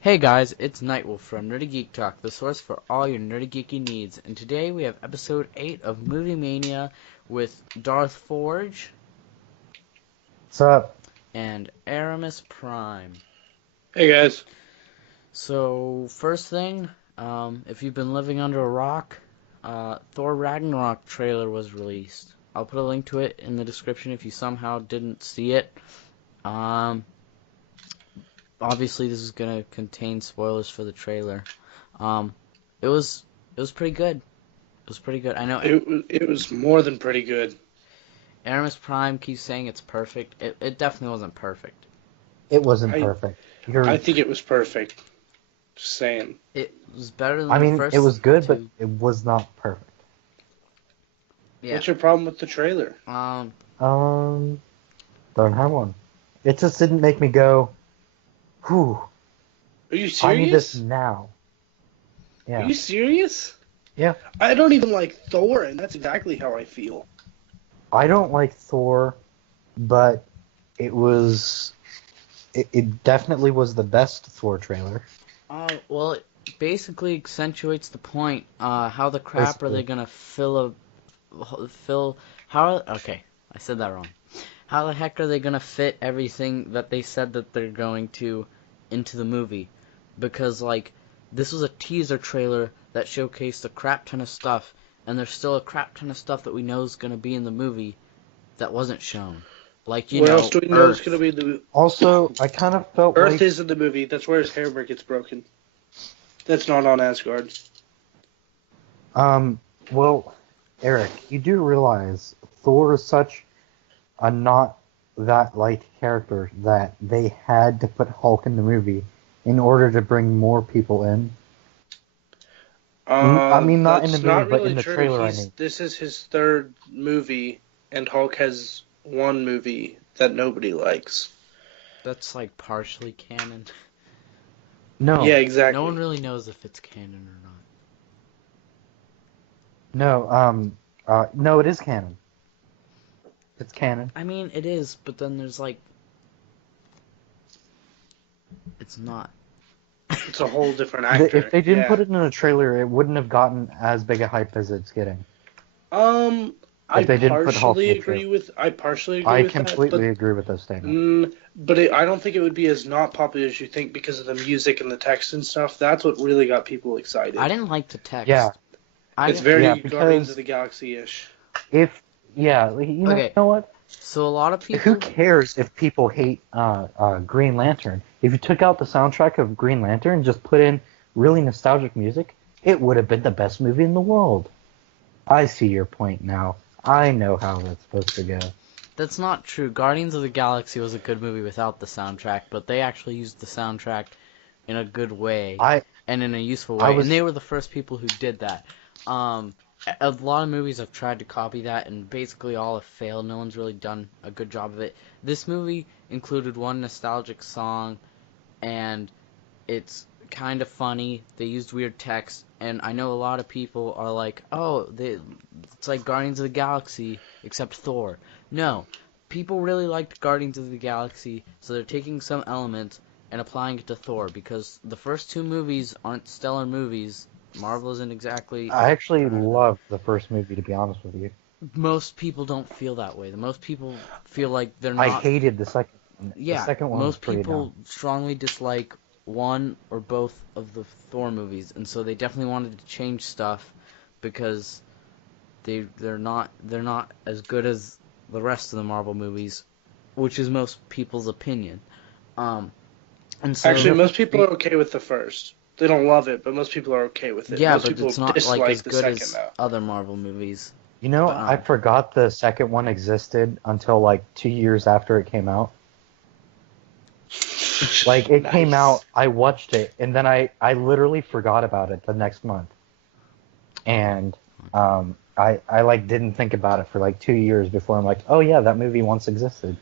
Hey guys, it's NightWolf from Nerdy Geek Talk, the source for all your nerdy geeky needs. And today we have episode 8 of Movie Mania with Darth Forge What's up? and Erimus Prime. Hey guys. So, first thing, if you've been living under a rock, Thor Ragnarok trailer was released. I'll put a link to it in the description if you somehow didn't see it. Obviously this is gonna contain spoilers for the trailer. It was pretty good. It was pretty good. I know It was more than pretty good. Erimus Prime keeps saying it's perfect. It definitely wasn't perfect. It wasn't I- perfect. I think it was perfect. Just saying. It was better than I the mean, first it was good, but two. it was not perfect. Yeah. What's your problem with the trailer? Don't have one. It just didn't make me go, whew, Are you I need this serious? now. Are Yeah. you serious? Yeah. I don't even like Thor, and that's exactly how I feel. I don't like Thor, but it definitely was the best Thor trailer. Well, it basically accentuates the point. How the crap are they gonna fill? Okay, I said that wrong. How the heck are they gonna fit everything that they said that they're going to into the movie? Because like this was a teaser trailer that showcased a crap ton of stuff, and there's still a crap ton of stuff that we know is gonna be in the movie that wasn't shown. Like Where else do we know it's Earth. going to be in the Also, I kind of felt Earth like is in the movie. That's where his hammer gets broken. That's not on Asgard. Well, Eric, you do realize Thor is such a not that light character that they had to put Hulk in the movie in order to bring more people in. I mean, not in the That's movie, not but really in the true. trailer, I mean. This is his third movie, and Hulk has one movie that nobody likes. That's like partially canon. No, Yeah, exactly. No one really knows if it's canon or no, it is canon. It's canon. not. I mean, it is, but then there's like, it's not. It's a whole different actor. If they didn't Yeah. put it in a trailer, it wouldn't have gotten as big a hype as it's getting. I they didn't put Hulk partially in the agree trailer. with. I partially agree I with completely agree with those statements. I don't think it would be as not popular as you think because of the music and the text and stuff. That's what really got people excited. I didn't like the text. Yeah. It's very Yeah, Guardians because of the Galaxy-ish. You Okay. know what? So a lot of people. Who cares if people hate Green Lantern? If you took out the soundtrack of Green Lantern and just put in really nostalgic music, it would have been the best movie in the world. I see your point now. I know how that's supposed to go. That's not true. Guardians of the Galaxy was a good movie without the soundtrack, but they actually used the soundtrack in a good way and in a useful way. And they were the first people who did that. A lot of movies have tried to copy that, and basically all have failed. No one's really done a good job of it. This movie included one nostalgic song, and it's kind of funny. They used weird text, and I know a lot of people are like, "Oh, it's like Guardians of the Galaxy except Thor." No, people really liked Guardians of the Galaxy, so they're taking some elements and applying it to Thor because the first two movies aren't stellar movies. Marvel isn't exactly. I actually loved the first movie, to be honest with you. Most people don't feel that way. Most people feel like they're not. I hated the second. Yeah, the second one. most was pretty people dumb. strongly dislike one or both of the Thor movies, and so they definitely wanted to change stuff because they're not as good as the rest of the Marvel movies, which is most people's opinion. And so Actually, most people are okay with the first. They don't love it, but most people are okay with it. yeah, most but people it's not dislike like as the good second, as though. other Marvel movies. You know, But, I forgot the second one existed until like 2 years after it came out. Like it came Nice. out, I watched it, and then I literally forgot about it the next month. And I like didn't think about it for like 2 years before I'm like, oh yeah, that movie once existed.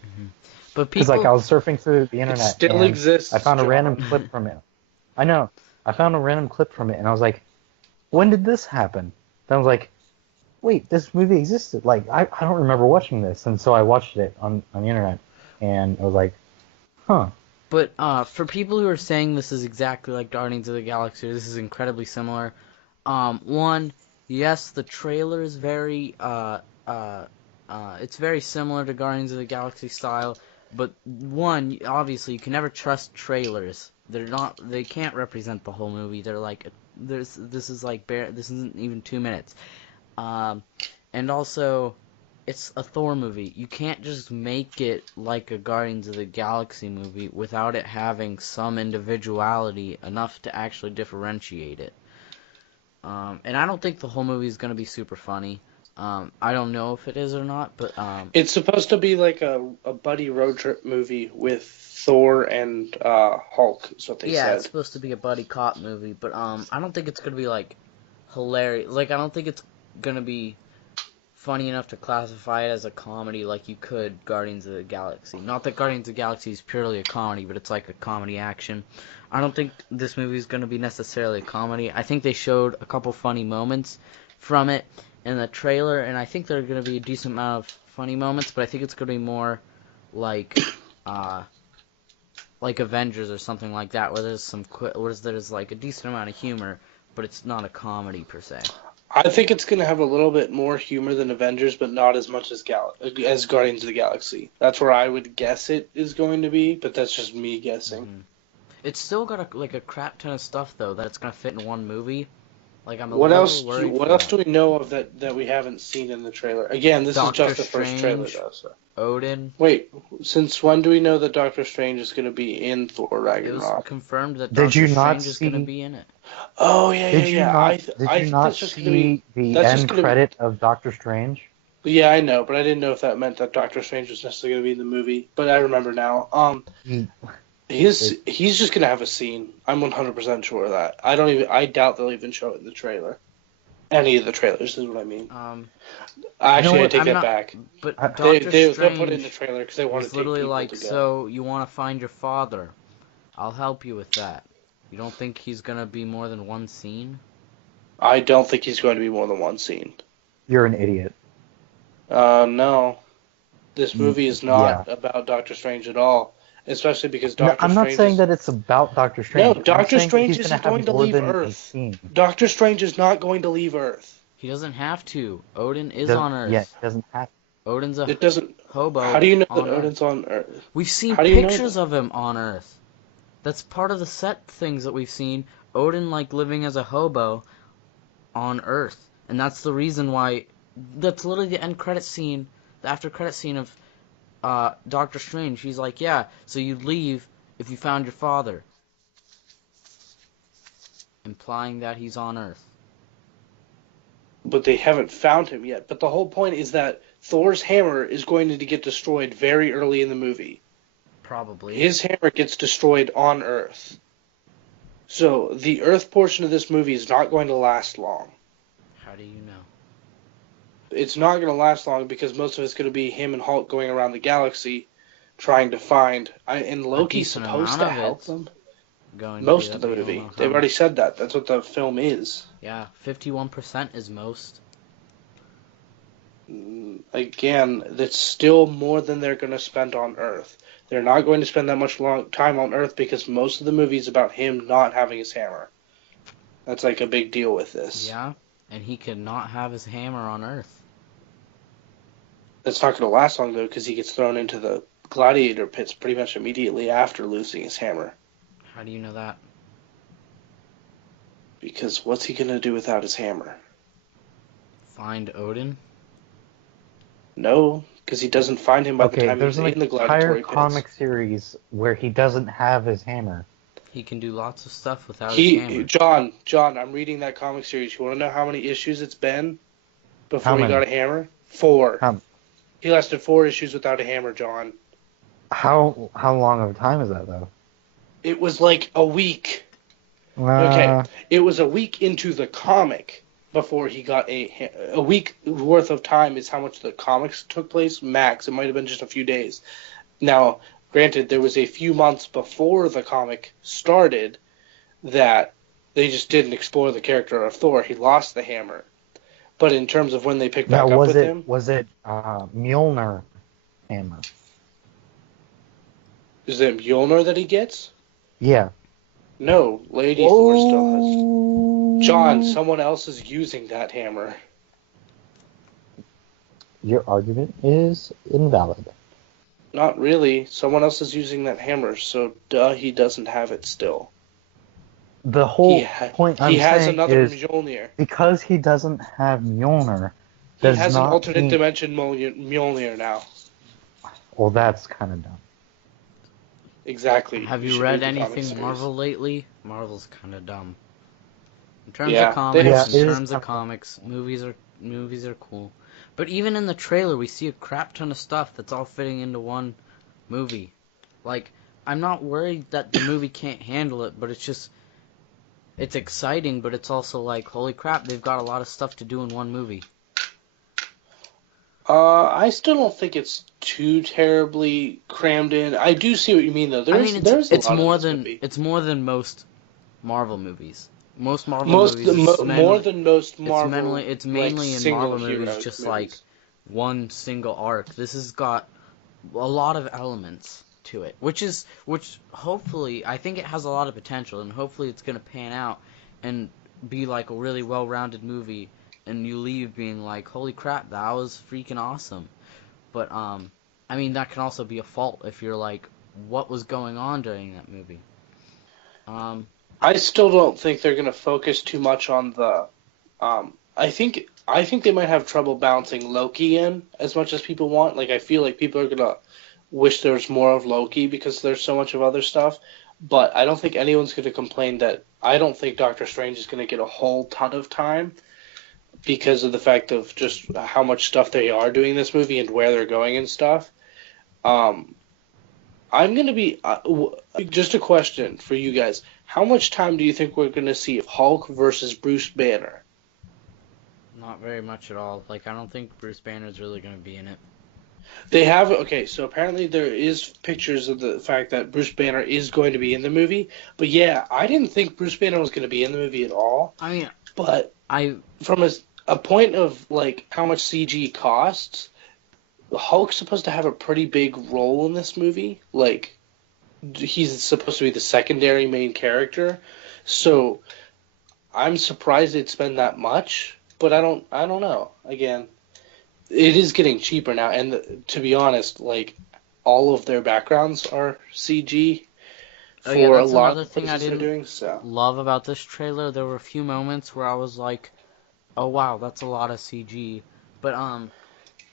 But Because people, like I was surfing through the internet still and exists, I found a John. random clip from it. I know. I found a random clip from it and I was like, when did this happen? Then I was like, wait, this movie existed. Like I don't remember watching this, and so I watched it on the internet and I was like, huh. But for people who are saying this is exactly like Guardians of the Galaxy, this is incredibly similar. One, yes, the trailer is it's very similar to Guardians of the Galaxy style. But one, obviously, you can never trust trailers. They can't represent the whole movie. They're like, this isn't even 2 minutes. And also, it's a Thor movie. You can't just make it like a Guardians of the Galaxy movie without it having some individuality enough to actually differentiate it. And I don't think the whole movie is going to be super funny. I don't know if it is or not, but it's supposed to be like a buddy road trip movie with Thor and Hulk, is what they said. Yeah, it's supposed to be a buddy cop movie, but I don't think it's going to be like hilarious. Like, I don't think it's going to be funny enough to classify it as a comedy like you could Guardians of the Galaxy. Not that Guardians of the Galaxy is purely a comedy, but it's like a comedy action. I don't think this movie is going to be necessarily a comedy. I think they showed a couple funny moments from it in the trailer, and I think there are going to be a decent amount of funny moments, but I think it's going to be more like Avengers or something like that, where there's like a decent amount of humor, but it's not a comedy per se. I think it's going to have a little bit more humor than Avengers, but not as much as Guardians of the Galaxy. That's where I would guess it is going to be, but that's just me guessing. Mm-hmm. It's still got a crap ton of stuff though that it's going to fit in one movie. Like, I'm what else do we know of that we haven't seen in the trailer? Again, this is just the first trailer though. So. Odin. Wait, since when do we know that Doctor Strange is going to be in Thor Ragnarok? It was confirmed that Doctor Strange is going to be in it. Oh yeah. Did you not see the end credit of Doctor Strange? Yeah, I know, but I didn't know if that meant that Doctor Strange was necessarily going to be in the movie. But I remember now. He's just going to have a scene. I'm 100% sure of that. I doubt they'll even show it in the trailer. Any of the trailers is what I mean. Actually, I take that back. But they'll put it in the trailer because they want to take literally people like, to go. so you want to find your father? I'll help you with that. You don't think he's going to be more than one scene? I don't think he's going to be more than one scene. You're an idiot. No. This movie is not about Doctor Strange at all. Especially because Doctor Strange. I'm not saying that it's about Doctor Strange. No, Doctor Strange isn't going to leave Earth. Doctor Strange is not going to leave Earth. He doesn't have to. Odin is on Earth. Yeah, he doesn't have to. Odin's It doesn't. hobo. How do you know that Odin's on Earth? We've seen pictures of him on Earth. That's part of the set things that we've seen. Odin, like, living as a hobo on Earth. And that's the reason why. That's literally the end credit scene, the after credit scene of Doctor Strange. He's like, yeah, so you'd leave if you found your father. Implying that he's on Earth. But they haven't found him yet. But the whole point is that Thor's hammer is going to get destroyed very early in the movie. Probably. His hammer gets destroyed on Earth. So the Earth portion of this movie is not going to last long. How do you know? It's not going to last long because most of it's going to be him and Hulk going around the galaxy trying to find... and Loki's supposed to help them. Most of the movie. They've already said that. That's what the film is. Yeah, 51% is most. Again, that's still more than they're going to spend on Earth. They're not going to spend that much time on Earth because most of the movie is about him not having his hammer. That's like a big deal with this. Yeah, and he could not have his hammer on Earth. That's not going to last long, though, because he gets thrown into the gladiator pits pretty much immediately after losing his hammer. How do you know that? Because what's he going to do without his hammer? Find Odin? No, because he doesn't find him by the time he's in the gladiatory pits. There's an entire comic series where he doesn't have his hammer. He can do lots of stuff without his hammer. John, I'm reading that comic series. You want to know how many issues it's been before he got a hammer? 4. He lasted 4 issues without a hammer, John. How long of a time is that, though? It was like a week. Okay, it was a week into the comic before he got a week worth of time is how much the comics took place, max. It might have been just a few days. Now, granted, there was a few months before the comic started that they just didn't explore the character of Thor. He lost the hammer. But in terms of when they picked back up with him... Was it Mjolnir hammer? Is it Mjolnir that he gets? Yeah. No, Lady Thor still has. John, someone else is using that hammer. Your argument is invalid. Not really. Someone else is using that hammer, so he doesn't have it still. The whole point I'm saying is... He has another Mjolnir. Because he doesn't have Mjolnir, he has an alternate dimension Mjolnir now. Well, that's kind of dumb. Exactly. Have you read anything Marvel lately? Marvel's kind of dumb. In terms of comics, movies are cool. But even in the trailer, we see a crap ton of stuff that's all fitting into one movie. Like, I'm not worried that the movie can't handle it, but it's exciting, but it's also like, holy crap, they've got a lot of stuff to do in one movie. I still don't think it's too terribly crammed in. I do see what you mean, though. It's more than most Marvel movies. Most Marvel movies. More than most Marvel. It's mainly in Marvel movies, just like one single arc. This has got a lot of elements to it, which hopefully, I think it has a lot of potential, and hopefully it's gonna pan out and be like a really well-rounded movie. And you leave being like, holy crap, that was freaking awesome. But, I mean, that can also be a fault if you're like, what was going on during that movie? I still don't think they're going to focus too much on the... I think they might have trouble balancing Loki in as much as people want. Like, I feel like people are going to wish there was more of Loki because there's so much of other stuff. But I don't think anyone's going to complain that... I don't think Doctor Strange is going to get a whole ton of time, because of the fact of just how much stuff they are doing in this movie and where they're going and stuff. I'm going to be... just a question for you guys. How much time do you think we're going to see of Hulk versus Bruce Banner? Not very much at all. Like, I don't think Bruce Banner's really going to be in it. They have... Okay, so apparently there is pictures of the fact that Bruce Banner is going to be in the movie. But yeah, I didn't think Bruce Banner was going to be in the movie at all. I mean... But from a point of, like, how much CG costs, Hulk's supposed to have a pretty big role in this movie. Like, he's supposed to be the secondary main character. So, I'm surprised they'd spend that much, but I don't know. Again, it is getting cheaper now, and to be honest, like, all of their backgrounds are CG. That's another thing I didn't love about this trailer. There were a few moments where I was like, oh wow, that's a lot of CG. But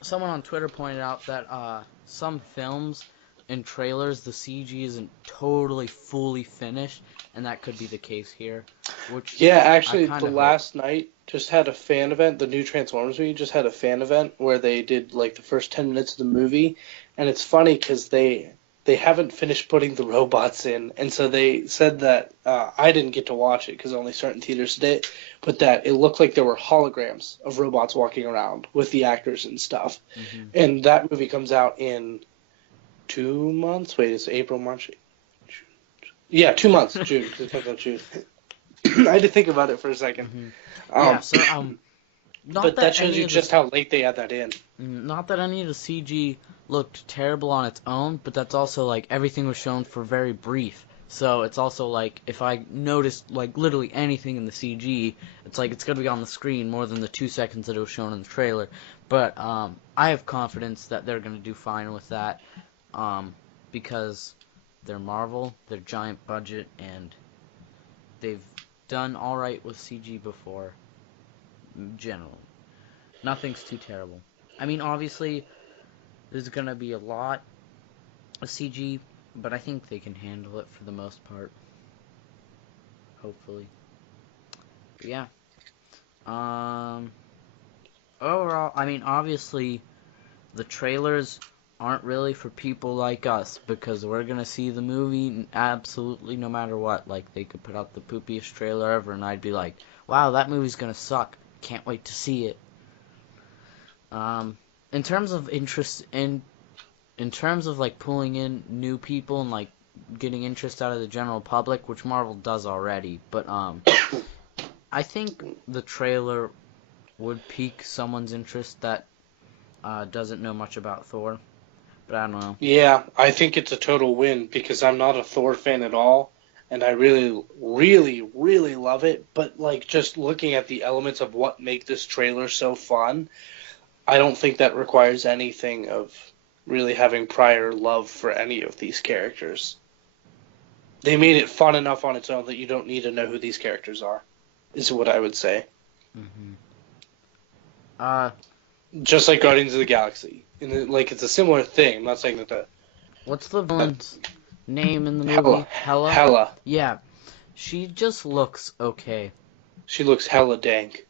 someone on Twitter pointed out that some films and trailers, the CG isn't totally fully finished, and that could be the case here. Actually, last night just had a fan event. The new Transformers movie just had a fan event where they did like the first 10 minutes of the movie, and it's funny because they haven't finished putting the robots in, and so they said that I didn't get to watch it because only certain theaters did it, but that it looked like there were holograms of robots walking around with the actors and stuff. Mm-hmm. And that movie comes out in 2 months. Wait, it's April, March, June. Yeah, 2 months. June. It comes out June. I had to think about it for a second. Mm-hmm. But that shows you just how late they had that in. Not that any of the CG looked terrible on its own, but that's also like everything was shown for very brief. So it's also like if I noticed like literally anything in the CG, it's like it's gonna be on the screen more than the 2 seconds that it was shown in the trailer. But I have confidence that they're gonna do fine with that, because they're Marvel, they're giant budget, and they've done all right with CG before. Generally, nothing's too terrible. I mean, obviously, there's gonna be a lot of CG, but I think they can handle it for the most part. Hopefully. But yeah. Overall, I mean, obviously, the trailers aren't really for people like us, because we're gonna see the movie absolutely no matter what. Like, they could put out the poopiest trailer ever, and I'd be like, wow, that movie's gonna suck. Can't wait to see it. In terms of interest in terms of like pulling in new people and like getting interest out of the general public, which Marvel does already, but I think the trailer would pique someone's interest that doesn't know much about Thor, But I don't know. Yeah, I think it's a total win because I'm not a Thor fan at all, and I really, really, really love it. But like just looking at the elements of what make this trailer so fun, I don't think that requires anything of really having prior love for any of these characters. They made it fun enough on its own that you don't need to know who these characters are, is what I would say. Just like Guardians of the Galaxy. And like, it's a similar thing. I'm not saying that What's the villain's name in the movie? Hela. Hela. Yeah. She just looks okay. She looks hella dank.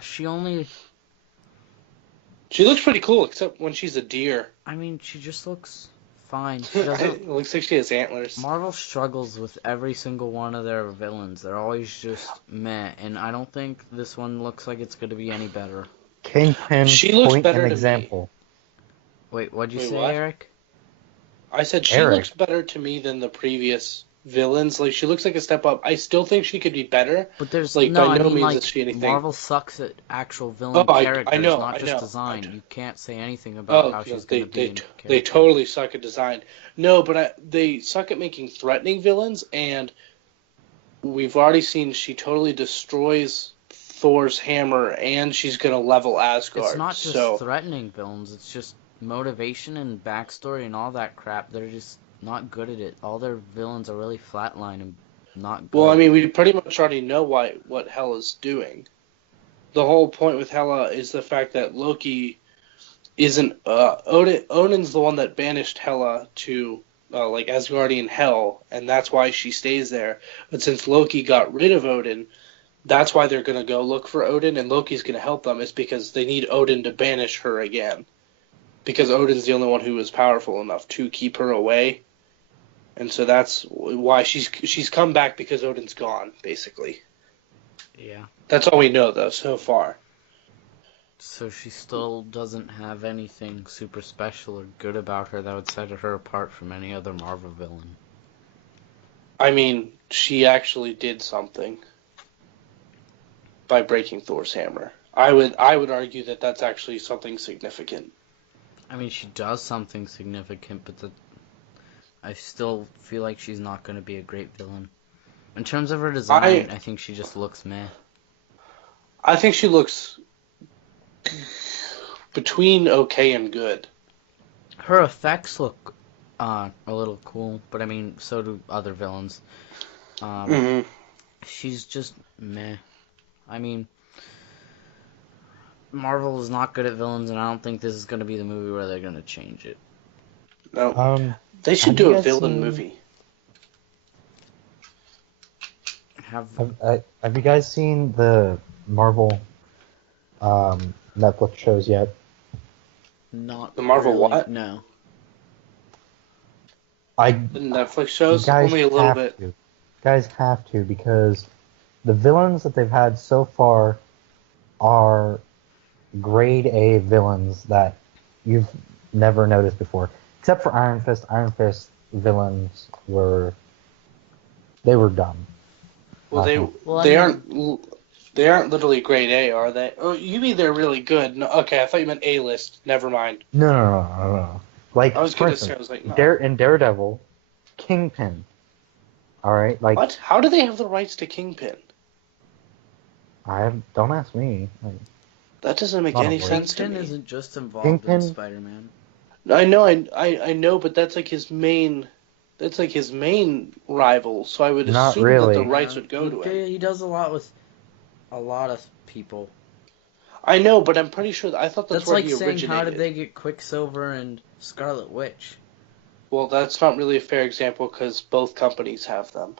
She looks pretty cool, except when she's a deer. I mean, she just looks fine. She doesn't... It looks like she has antlers. Marvel struggles with every single one of their villains. They're always just meh, and I don't think this one looks like it's going to be any better. Kingpin, she looks point better an to example. Me. Wait, what'd you say, what? Eric? I said she looks better to me than the previous villains. Like, she looks like a step up. I still think she could be better. But there's like, by no means is she anything. Marvel sucks at actual villain characters, I know, not just design. You can't say anything about how she's going to be. They totally suck at design. No, but they suck at making threatening villains, and we've already seen she totally destroys Thor's hammer, and she's going to level Asgard. It's not just threatening villains, it's just motivation and backstory and all that crap. They're just not good at it. All their villains are really flatline and not good. Well, I mean, we pretty much already know what Hela's doing. The whole point with Hela is the fact that Loki isn't... Odin's the one that banished Hela to, Asgardian hell, and that's why she stays there. But since Loki got rid of Odin, that's why they're going to go look for Odin, and Loki's going to help them. It's because they need Odin to banish her again. Because Odin's the only one who is powerful enough to keep her away. And so that's why she's come back, because Odin's gone, basically. Yeah. That's all we know, though, so far. So she still doesn't have anything super special or good about her that would set her apart from any other Marvel villain. I mean, she actually did something by breaking Thor's hammer. I would argue that that's actually something significant. I mean, she does something significant, but I still feel like she's not going to be a great villain. In terms of her design, I think she just looks meh. I think she looks between okay and good. Her effects look a little cool, but I mean, so do other villains. She's just meh. I mean, Marvel is not good at villains, and I don't think this is going to be the movie where they're going to change it. No. They should do a villain movie. Have you guys seen the Marvel Netflix shows yet? Not the Marvel really, what? No. The Netflix shows? Only a little bit. You guys have to, because the villains that they've had so far are grade A villains that you've never noticed before. Except for Iron Fist. Iron Fist villains were dumb. Well, they aren't literally grade A, are they? Oh, you mean they're really good? No, okay, I thought you meant A-list. Never mind. No. Like, I was going to say, I was like, no. In Daredevil, Kingpin. All right, like what? How do they have the rights to Kingpin? Don't ask me. That doesn't make any sense to me. Kingpin isn't just involved in Spider-Man. I know, but that's like his main. That's like his main rival. So I would assume that the rights would go to him. He does a lot with a lot of people. I know, but I'm pretty sure. I thought that's where like he originated. saying, how did they get Quicksilver and Scarlet Witch? Well, that's not really a fair example because both companies have them.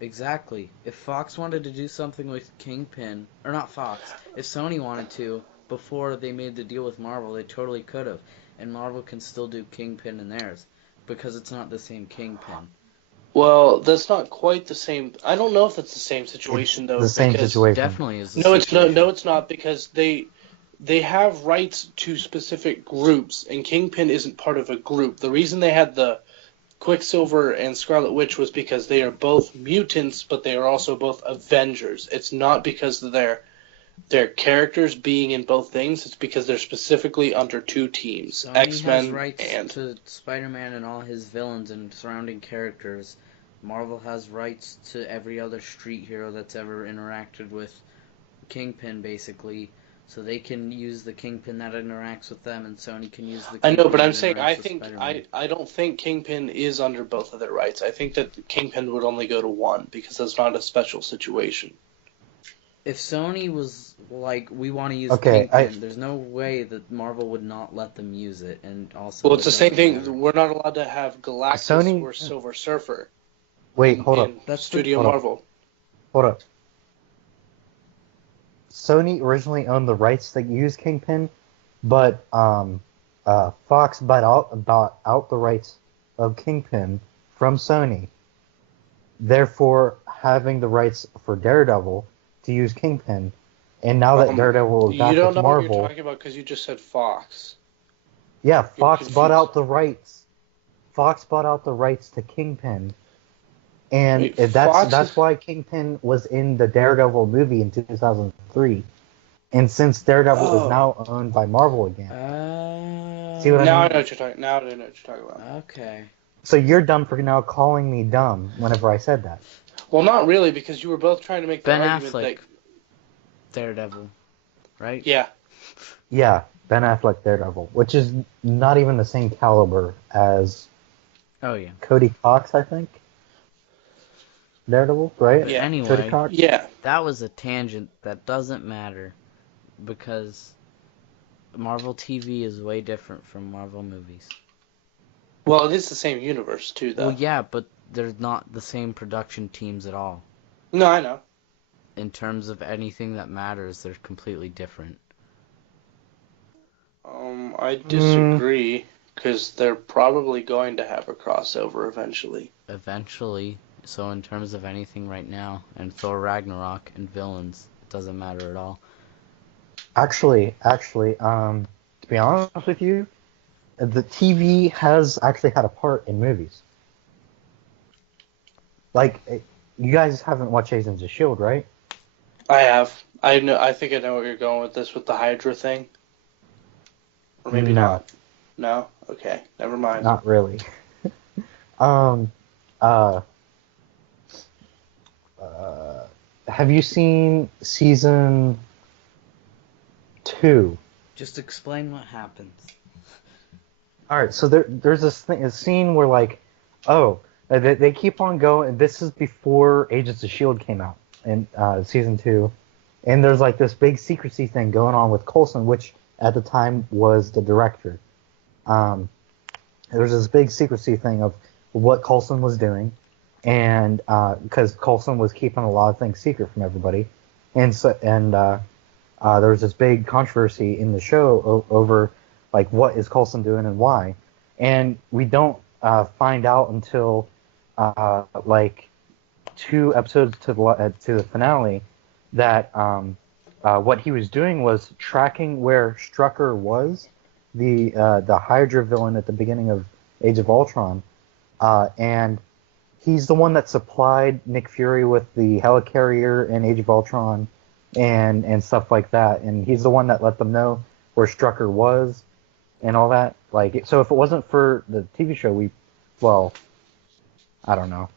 Exactly. If Fox wanted to do something with Kingpin, or not Fox, if Sony wanted to, before they made the deal with Marvel, they totally could have. And Marvel can still do Kingpin in theirs, because it's not the same Kingpin. Well, that's not quite the same. I don't know if that's the same situation, though. The same situation. Definitely is. No, it's not, because they have rights to specific groups, and Kingpin isn't part of a group. The reason they had the Quicksilver and Scarlet Witch was because they are both mutants, but they are also both Avengers. It's not because they're their characters being in both things, it's because they're specifically under two teams, Sony X-Men has rights and... to Spider-Man and all his villains and surrounding characters. Marvel has rights to every other street hero that's ever interacted with Kingpin, basically. So they can use the Kingpin that interacts with them, and Sony can use the Kingpin I know, but I'm that saying interacts with Spider-Man. I don't think Kingpin is under both of their rights. I think that Kingpin would only go to one because that's not a special situation. If Sony was like, we want to use Kingpin, there's no way that Marvel would not let them use it. And also, well, it's the same thing. We're not allowed to have Galactus or Silver Surfer. Wait, hold up. That's Studio Marvel. Hold up. Sony originally owned the rights to use Kingpin, but Fox bought out the rights of Kingpin from Sony, therefore having the rights for Daredevil to use Kingpin. And now that Daredevil is back with Marvel... You don't know what you're talking about because you just said Fox. Yeah, Fox bought out the rights. Fox bought out the rights to Kingpin. And that's why Kingpin was in the Daredevil movie in 2003. And since Daredevil is now owned by Marvel again. See what I mean? Now I know what you're talking about. Okay. So you're dumb for now calling me dumb whenever I said that. Well, not really, because you were both trying to make the argument Affleck, Daredevil, right? Yeah. Yeah, Ben Affleck Daredevil, which is not even the same caliber as Cody Cox, I think. Daredevil, right? Yeah. Anyway, that was a tangent that doesn't matter because Marvel TV is way different from Marvel movies. Well, it is the same universe too, though. Well, yeah, but they're not the same production teams at all. No, I know. In terms of anything that matters, they're completely different. I disagree because they're probably going to have a crossover eventually. Eventually. So in terms of anything right now, and Thor Ragnarok and villains, it doesn't matter at all. Actually, to be honest with you, the TV has actually had a part in movies. Like, you guys haven't watched Agents of S.H.I.E.L.D., right? I have. I know. I think I know where you're going with this, with the Hydra thing. Or maybe not. No? Okay. Never mind. Not really. Have you seen season 2? Just explain what happens. Alright, so there's a scene where, like, they keep on going. This is before Agents of S.H.I.E.L.D. came out in season 2. And there's, like, this big secrecy thing going on with Coulson, which at the time was the director. There's this big secrecy thing of what Coulson was doing. And because Coulson was keeping a lot of things secret from everybody. And there was this big controversy in the show over, like, what is Coulson doing and why. And we don't find out until like 2 episodes to the finale that what he was doing was tracking where Strucker was, the Hydra villain at the beginning of Age of Ultron, and he's the one that supplied Nick Fury with the helicarrier in Age of Ultron and stuff like that, and he's the one that let them know where Strucker was and all that. Like, so if it wasn't for the TV show, I don't know,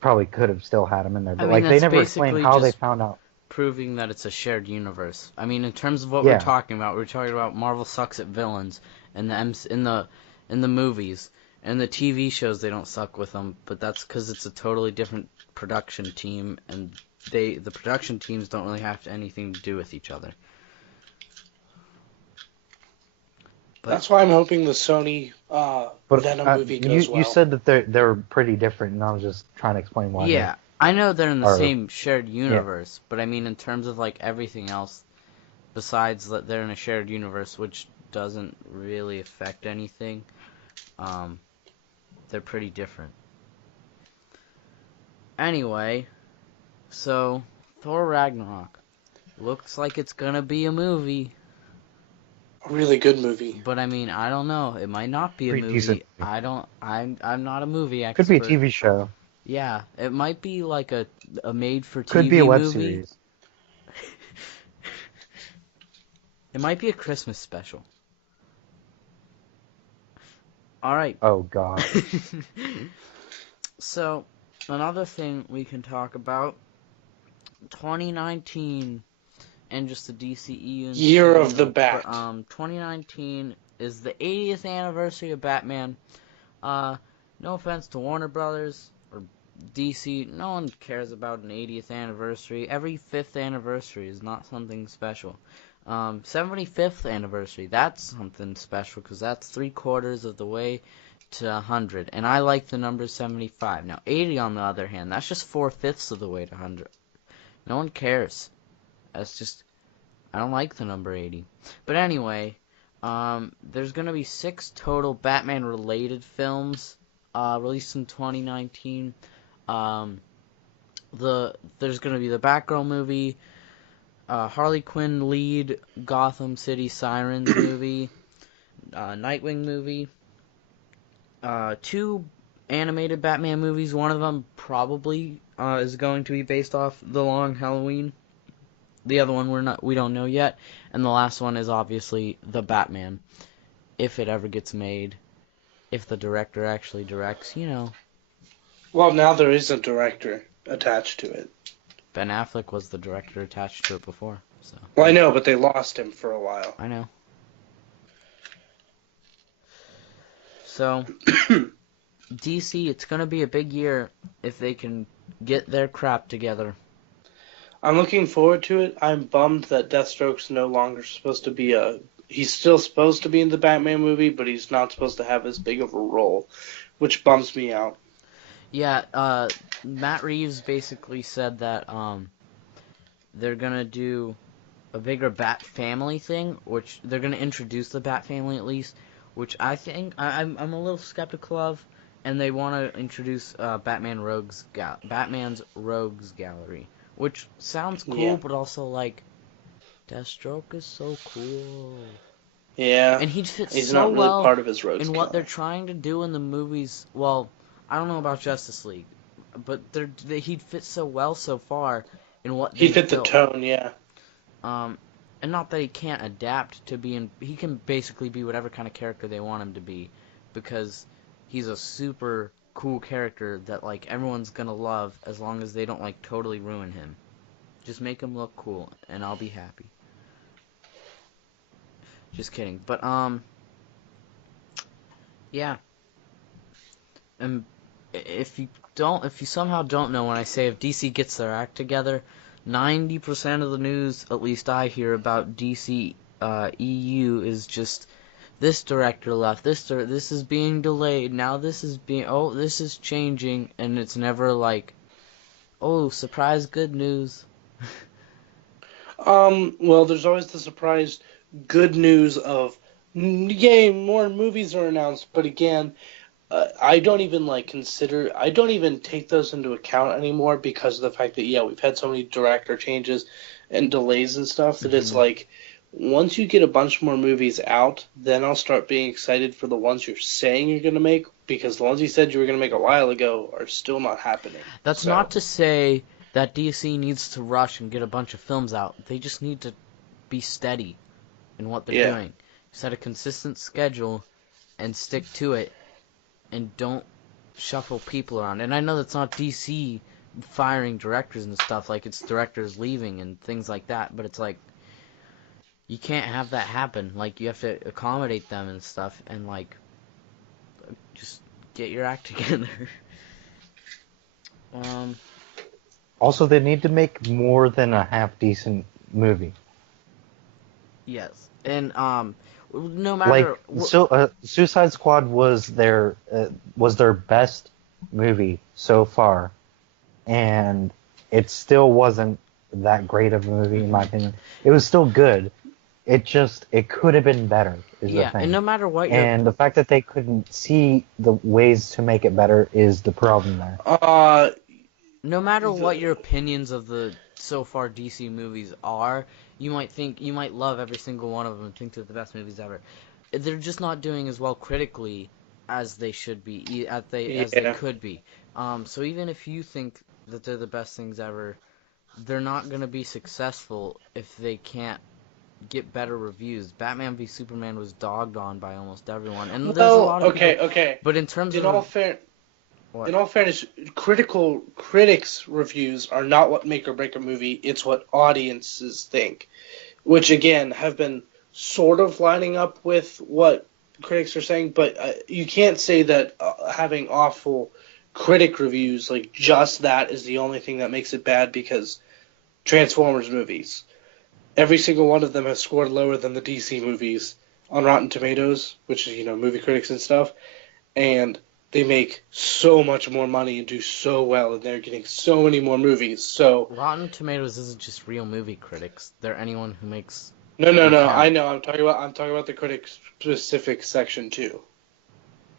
probably could have still had him in there, but they never explained how they found out. Proving that it's a shared universe. I mean, in terms of what we're talking about Marvel sucks at villains in the movies. And the TV shows, they don't suck with them, but that's because it's a totally different production team, and the production teams don't really have anything to do with each other. But that's why I'm hoping the Sony Venom movie goes well. You said that they're pretty different, and I was just trying to explain why. Yeah, I know they're in the same shared universe, but I mean in terms of, like, everything else, besides that they're in a shared universe, which doesn't really affect anything, they're pretty different. Anyway, so Thor Ragnarok looks like it's gonna be a movie. A really good movie. But I mean, I don't know. It might not be a movie. Decent. I'm not a movie expert. Could be a TV show. Yeah, it might be like a made for TV movie. Could be a web series. It might be a Christmas special. All right. Oh God. So, another thing we can talk about, 2019, and just the DCEU. Year of the Bat. 2019 is the 80th anniversary of Batman. No offense to Warner Brothers or DC, no one cares about an 80th anniversary. Every 5th anniversary is not something special. 75th anniversary, that's something special because that's 3/4 of the way to 100, and I like the number 75. Now 80, on the other hand, that's just 4/5 of the way to 100. No one cares. That's just, I don't like the number 80. But anyway, there's gonna be 6 total Batman related films released in 2019. There's gonna be the Batgirl movie, Harley Quinn lead Gotham City Sirens movie, Nightwing movie, 2 animated Batman movies. One of them probably is going to be based off The Long Halloween. The other one we don't know yet, and the last one is obviously The Batman, if it ever gets made, if the director actually directs, Well, now there is a director attached to it. Ben Affleck was the director attached to it before, so. Well, I know, but they lost him for a while. I know. So, DC, it's gonna be a big year if they can get their crap together. I'm looking forward to it. I'm bummed that Deathstroke's no longer supposed to be he's still supposed to be in the Batman movie, but he's not supposed to have as big of a role, which bums me out. Yeah, Matt Reeves basically said that they're gonna do a bigger Bat Family thing, which they're gonna introduce the Bat Family at least, which I think I'm a little skeptical of, and they want to introduce Batman's Rogues Gallery, which sounds cool, Yeah. but also like Deathstroke is so cool. Yeah, And he fits he's so not really well part of his Rogues in what Gallery. they're trying to do in the movies. Well, I don't know about Justice League, but he'd fit so well so far in what He they fit the built. tone, yeah. And not that he can't adapt to being. He can basically be whatever kind of character they want him to be, because he's a super cool character that like everyone's gonna love as long as they don't like totally ruin him. Just make him look cool, and I'll be happy. Just kidding, but yeah. And if you somehow don't know, when I say if DC gets their act together, 90% of the news, at least I hear about DC EU, is just this director left, this is being delayed, now this is changing, and it's never like, oh, surprise, good news. Well, there's always the surprise good news of, yay, more movies are announced, but again, I don't even take those into account anymore because of the fact that, yeah, we've had so many director changes and delays and stuff that it's like, once you get a bunch more movies out, then I'll start being excited for the ones you're saying you're going to make, because the ones you said you were going to make a while ago are still not happening. That's not to say that DC needs to rush and get a bunch of films out. They just need to be steady in what they're doing. Set a consistent schedule and stick to it, and don't shuffle people around. And I know that's not DC firing directors and stuff, like it's directors leaving and things like that, but it's like, you can't have that happen. Like, you have to accommodate them and stuff, and like, just get your act together. Also, they need to make more than a half-decent movie. Yes, and no matter Suicide Squad was their best movie so far, and it still wasn't that great of a movie in my opinion. It was still good. It could have been better. Is the thing. And no matter what, the fact that they couldn't see the ways to make it better is the problem there. No matter what your opinions of the so far DC movies are, you might love every single one of them and think they're the best movies ever. They're just not doing as well critically as they should be, as they could be. So even if you think that they're the best things ever, they're not going to be successful if they can't get better reviews. Batman v Superman was dogged on by almost everyone, and there's a Well, lot of people. okay. But in terms In of all fairness, critics' reviews are not what make or break a movie. It's what audiences think, which again have been sort of lining up with what critics are saying. But you can't say that having awful critic reviews, like just that, is the only thing that makes it bad, because Transformers movies, every single one of them has scored lower than the DC movies on Rotten Tomatoes, which is, movie critics and stuff, and they make so much more money and do so well, and they're getting so many more movies. So Rotten Tomatoes isn't just real movie critics; they're anyone who makes. No. I know. I'm talking about the critics specific section too.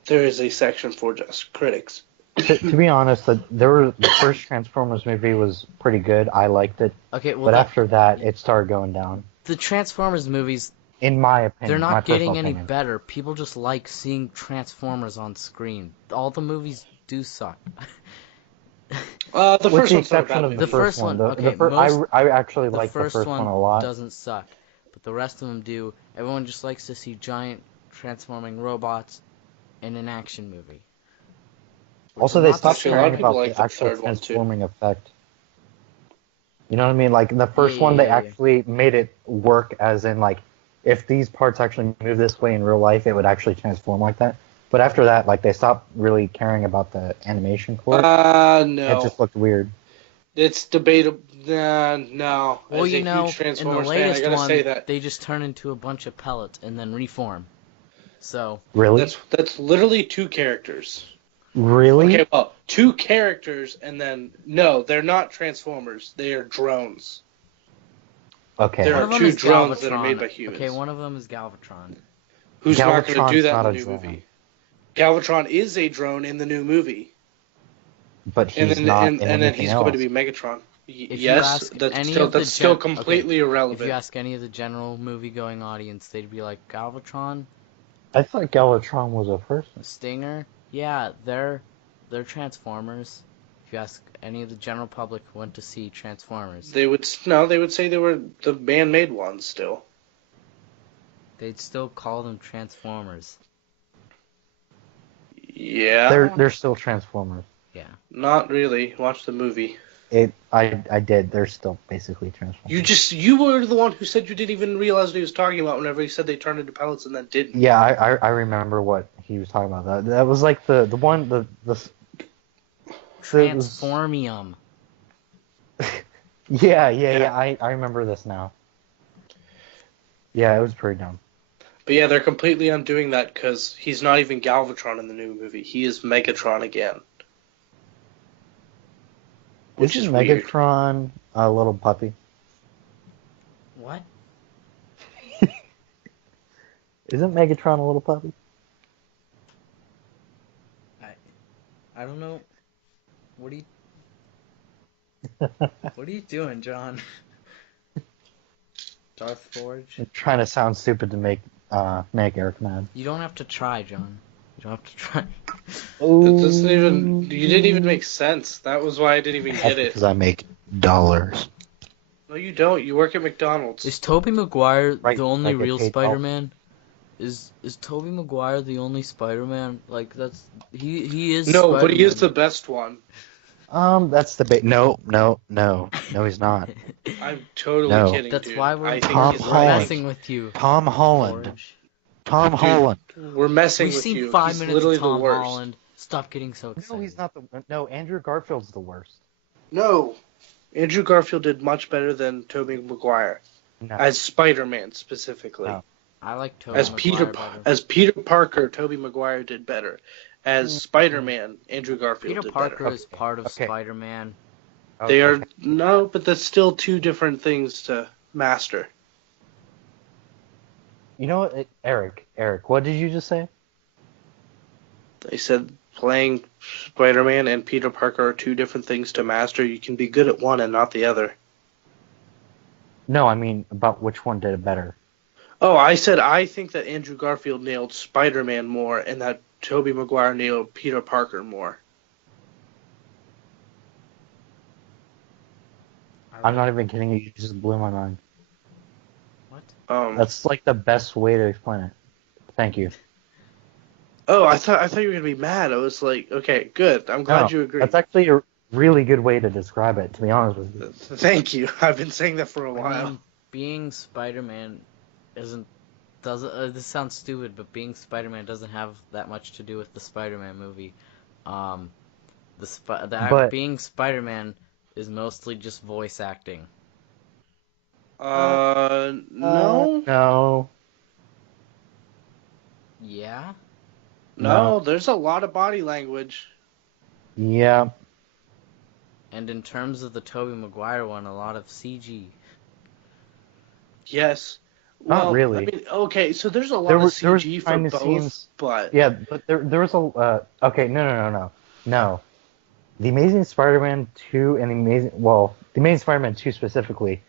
There is a section for just critics. To be honest, the first Transformers movie was pretty good. I liked it. Okay, well, but after that, it started going down. The Transformers movies, in my opinion, they're not getting any opinion. better. People just like seeing Transformers on screen. All the movies do suck. The With first the one's not exception bad. of the first one. I actually like the first one a lot. Doesn't suck, but the rest of them do. Everyone just likes to see giant transforming robots in an action movie. Also, they stopped caring about the actual transforming effect. You know what I mean? Like, the first one, they actually made it work, as in, like, if these parts actually move this way in real life, it would actually transform like that. But after that, like, they stopped really caring about the animation core. No. It just looked weird. It's debatable. No. Well, in the latest one, they just turn into a bunch of pellets and then reform. So really, that's literally two characters. Really? Okay, well, two characters, and then no, they're not Transformers. They are drones. Okay. There are two drones that are made by humans. Okay, one of them is Galvatron. Who's not going to do that in the new movie? Galvatron is a drone in the new movie. But he's not in and then he's going to be Megatron. Yes, that's still completely irrelevant. If you ask any of the general movie-going audience, they'd be like, Galvatron? I thought Galvatron was a person. Stinger? Yeah, they're Transformers. If you ask any of the general public who went to see Transformers, they would say they were the man-made ones still. They'd still call them Transformers. Yeah. They're still Transformers. Yeah. Not really. Watch the movie. I did. They're still basically Transformers. You were the one who said you didn't even realize what he was talking about whenever he said they turned into pellets and then didn't. Yeah, I remember what he was talking about. That was like the one the Transformium. Yeah. I remember this now. Yeah, it was pretty dumb. But yeah, they're completely undoing that because he's not even Galvatron in the new movie. He is Megatron again. Which is Megatron weird. A little puppy? What? Isn't Megatron a little puppy? I don't know. What are you doing, John? Darth Forge? I'm trying to sound stupid to make Eric mad. You don't have to try, John. You don't have to try. You didn't even make sense. That was why I didn't even get it. Because I make dollars. No, you don't. You work at McDonald's. Is Tobey Maguire the only real Spider-Man? Is Tobey Maguire the only Spider-Man? Like, he is. No, Spider-Man. But he is the best one. That's the No, he's not. I'm totally kidding, That's dude. why we're messing with you. Tom Holland. Tom Holland. We're messing with you. We've seen 5 minutes of Tom Holland. Stop getting so excited. No, he's not No, Andrew Garfield's the worst. No. Andrew Garfield did much better than Tobey Maguire. No. As Spider-Man, specifically. No. I like Tobey Maguire better. As Peter Parker, Tobey Maguire did better. As Spider-Man, Andrew Garfield did better. Peter Parker is part of Spider-Man. They are... No, but that's still two different things to master. You know what, Eric, what did you just say? I said playing Spider-Man and Peter Parker are two different things to master. You can be good at one and not the other. No, I mean about which one did it better. Oh, I said I think that Andrew Garfield nailed Spider-Man more and that Tobey Maguire nailed Peter Parker more. I'm not even kidding you. You just blew my mind. What? That's like the best way to explain it. Thank you. Oh, I thought you were gonna be mad. I was like, okay, good. I'm glad you agree. That's actually a really good way to describe it, to be honest with you. Thank you. I've been saying that for a while. I mean, being Spider-Man this sounds stupid, but being Spider-Man doesn't have that much to do with the Spider-Man movie. Being Spider-Man is mostly just voice acting. No. No. Yeah? No, there's a lot of body language. Yeah. And in terms of the Tobey Maguire one, a lot of CG. Yes. Not really. I mean, okay, so there's a lot of CG for both, scenes, but... Yeah, but there was a... okay, no. The Amazing Spider-Man 2 and the Amazing Spider-Man 2 specifically,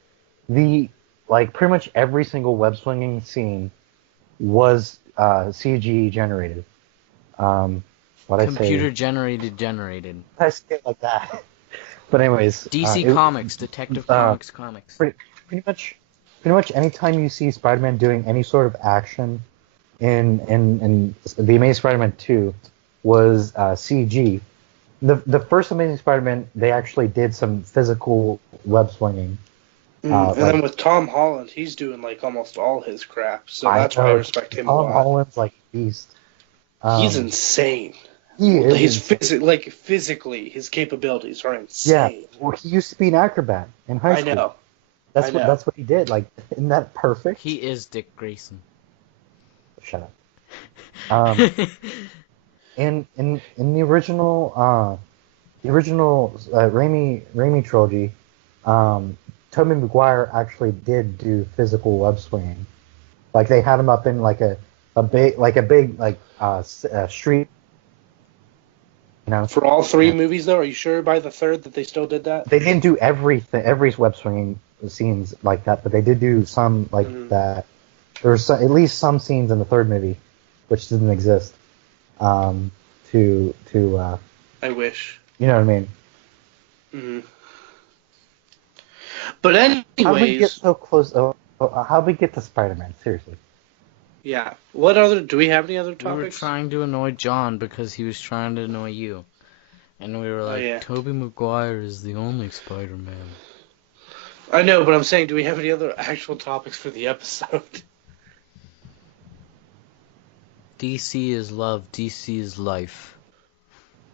pretty much every single web-swinging scene was CG generated. Computer generated. I say it like that. But anyways... DC Comics, Detective Comics. Pretty much anytime you see Spider-Man doing any sort of action in the Amazing Spider-Man 2 was CG. The first Amazing Spider-Man, they actually did some physical web swinging. And then with Tom Holland, he's doing like almost all his crap, so that's why I respect him a lot. Tom Holland's like a beast. He's insane. Physically, his capabilities are insane. Yeah, well, he used to be an acrobat in high school. I know. That's what he did. Like, isn't that perfect? He is Dick Grayson. Shut up. In the original Raimi trilogy, Tobey Maguire actually did do physical web swinging. Like, they had him up in a big street. You know? For all three movies, though, are you sure by the third that they still did that? They didn't do every web swinging scenes like that, but they did do some that. There was at least some scenes in the third movie, which didn't exist. I wish. You know what I mean? Mm-hmm. But anyways, how did we get so close? How did we get to Spider-Man? Seriously. Yeah. Do we have any other topics? We were trying to annoy John because he was trying to annoy you. And we were like, Tobey Maguire is the only Spider-Man. I know, but I'm saying, do we have any other actual topics for the episode? DC is love, DC is life.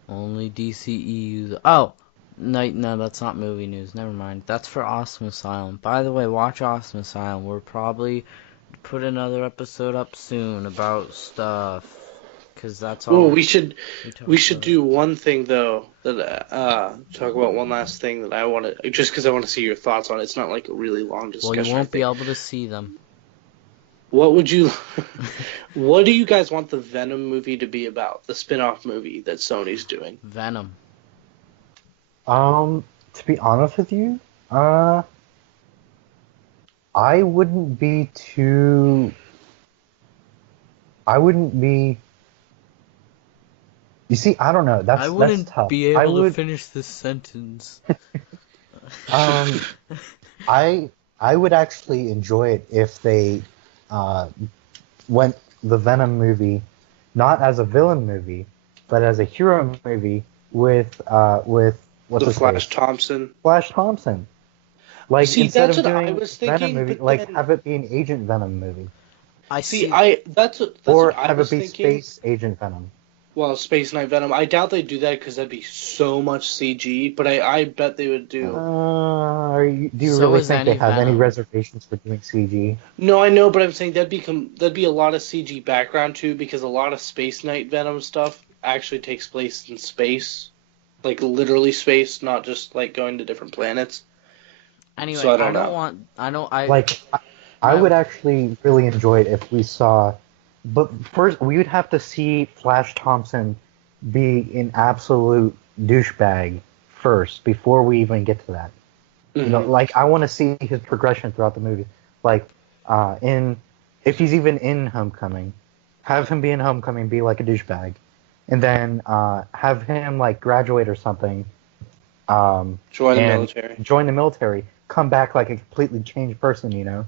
Only DCEU. Oh! No, that's not movie news. Never mind. That's for Awesome Asylum. By the way, watch Awesome Asylum. We'll probably put another episode up soon about stuff. Because that's all. Oh, we should do one thing though. Talk about one last thing that I want to, just because I want to see your thoughts on it. It's not like a really long discussion. Well, you won't be able to see them. What do you guys want the Venom movie to be about? The spin-off movie that Sony's doing. Venom. To be honest with you, I wouldn't be. You see, I don't know. I wouldn't that's tough. be able to finish this sentence. I would actually enjoy it if they went the Venom movie not as a villain movie, but as a hero movie with what's his Flash name? Thompson. Flash Thompson. Like, see, instead that's of what doing I was thinking, Venom movie, like have it be an Agent Venom movie. That's or what I have was it be thinking. Space Agent Venom. Well, Space Knight Venom. I doubt they'd do that because that'd be so much CG. But I bet they would do. Do you really think they have any reservations for doing CG? No, I know, but I'm saying that'd be a lot of CG background too, because a lot of Space Knight Venom stuff actually takes place in space, like literally space, not just like going to different planets. Anyway, so I would actually really enjoy it if we saw. But first, we would have to see Flash Thompson be an absolute douchebag first before we even get to that. Mm-hmm. You know, like I want to see his progression throughout the movie. Like, if he's even in Homecoming, have him be in Homecoming, be like a douchebag, and then have him like graduate or something. Join the military. Come back like a completely changed person. You know.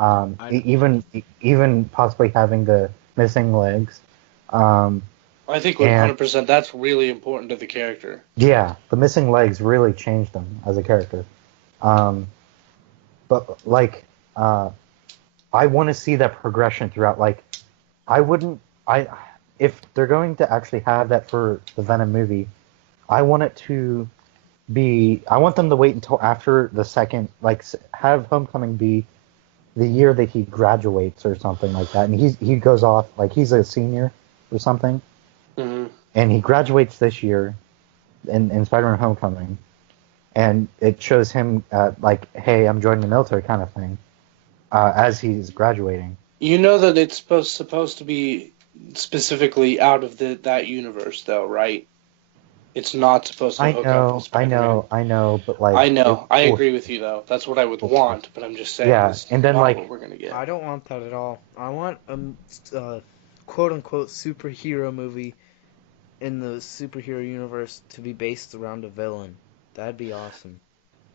Even possibly having the missing legs. I think 100% that's really important to the character. Yeah, the missing legs really changed him as a character. But like, I want to see that progression throughout. Like, if they're going to actually have that for the Venom movie, I want them to wait until after the second, like, have Homecoming be the year that he graduates or something like that, and he goes off, like, he's a senior or something, and he graduates this year in Spider-Man Homecoming, and it shows him like, hey, I'm joining the military kind of thing, as he's graduating. You know that it's supposed to be specifically out of that universe, though, right? It's not supposed to hook up with Spider-Man. I know, but like... I agree with you, though. That's what I would want, but I'm just saying and then, like, what we're going to get. I don't want that at all. I want a quote-unquote superhero movie in the superhero universe to be based around a villain. That'd be awesome.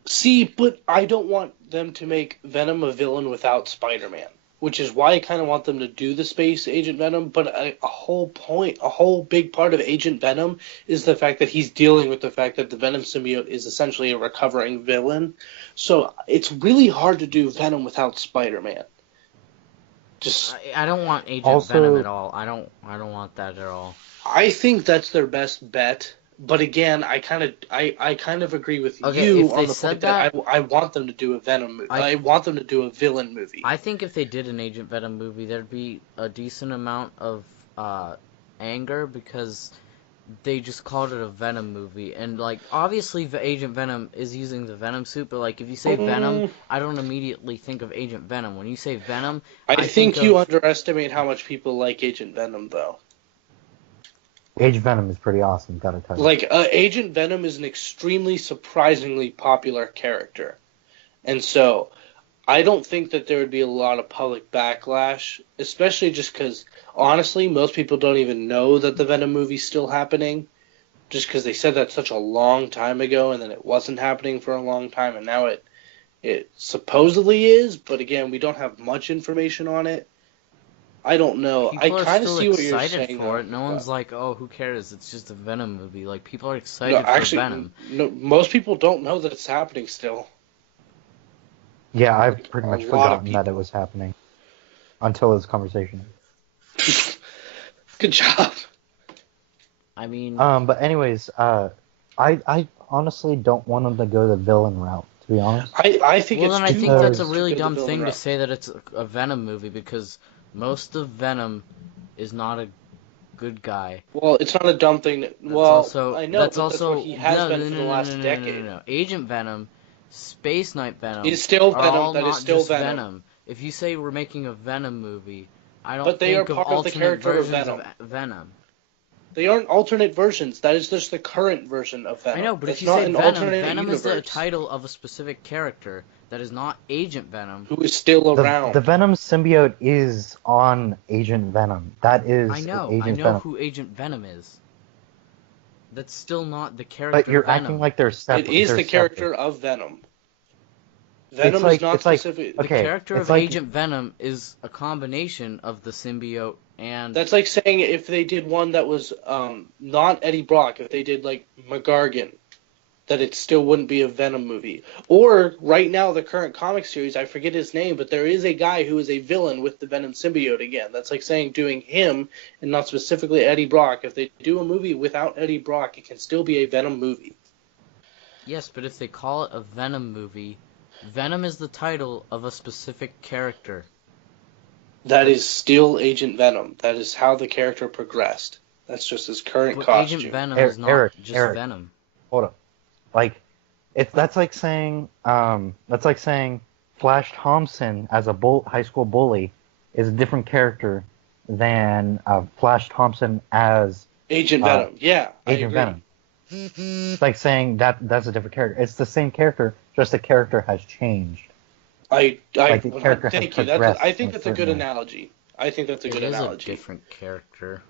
See, but I don't want them to make Venom a villain without Spider-Man. Which is why I kind of want them to do the Space Agent Venom, but a whole big part of Agent Venom is the fact that he's dealing with the fact that the Venom symbiote is essentially a recovering villain. So it's really hard to do Venom without Spider-Man. I don't want Agent Venom at all. I don't want that at all. I think that's their best bet. But again, I kind of agree with you on the point that I want them to do a Venom movie. I want them to do a villain movie. I think if they did an Agent Venom movie, there'd be a decent amount of anger because they just called it a Venom movie. And, like, obviously Agent Venom is using the Venom suit, but, like, if you say Venom, I don't immediately think of Agent Venom. When you say Venom, I think you underestimate how much people like Agent Venom, though. Agent Venom is pretty awesome, gotta tell you. Like, Agent Venom is an extremely surprisingly popular character. And so, I don't think that there would be a lot of public backlash, especially just because, honestly, most people don't even know that the Venom movie's still happening, just because they said that such a long time ago, and then it wasn't happening for a long time, and now it supposedly is, but again, we don't have much information on it. I don't know. People I kind of see what you're saying. For it. No one's like, oh, who cares? It's just a Venom movie. Like, people are excited for Venom. No, most people don't know that it's happening still. Yeah, I've pretty much forgotten that it was happening until this conversation. Good job. I mean... But anyways, I honestly don't want them to go the villain route, to be honest. I think I think that's a really dumb thing to say that it's a Venom movie, because... most of Venom is not a good guy. Well, it's not a dumb thing. I know, that's what he has been for the last decade. No. Agent Venom, Space Knight Venom is still Venom. That is still Venom. If you say we're making a Venom movie, I don't think of alternate versions of Venom. They aren't alternate versions. That is just the current version of Venom. I know, but if you say Venom, Venom is the title of a specific character. That is not Agent Venom. Who is still around. The Venom symbiote is on Agent Venom. That is I know Venom. Who Agent Venom is. That's still not the character But you're Venom. Acting like they're separate. It is the character of Venom. Venom is not specific. The character of Agent Venom is a combination of the symbiote and... That's like saying if they did one that was not Eddie Brock, if they did like McGargan, that it still wouldn't be a Venom movie. Or, right now, the current comic series, I forget his name, but there is a guy who is a villain with the Venom symbiote again. That's like saying doing him, and not specifically Eddie Brock. If they do a movie without Eddie Brock, it can still be a Venom movie. Yes, but if they call it a Venom movie, Venom is the title of a specific character. That is still Agent Venom. That is how the character progressed. That's just his current costume. Agent Venom is not just Venom. Hold up. Like, that's like saying Flash Thompson as a high school bully is a different character than Flash Thompson as Agent Venom. Yeah, Agent Venom. It's like saying that's a different character. It's the same character, just the character has changed. Thank you. I think that's a good analogy. It is a different character.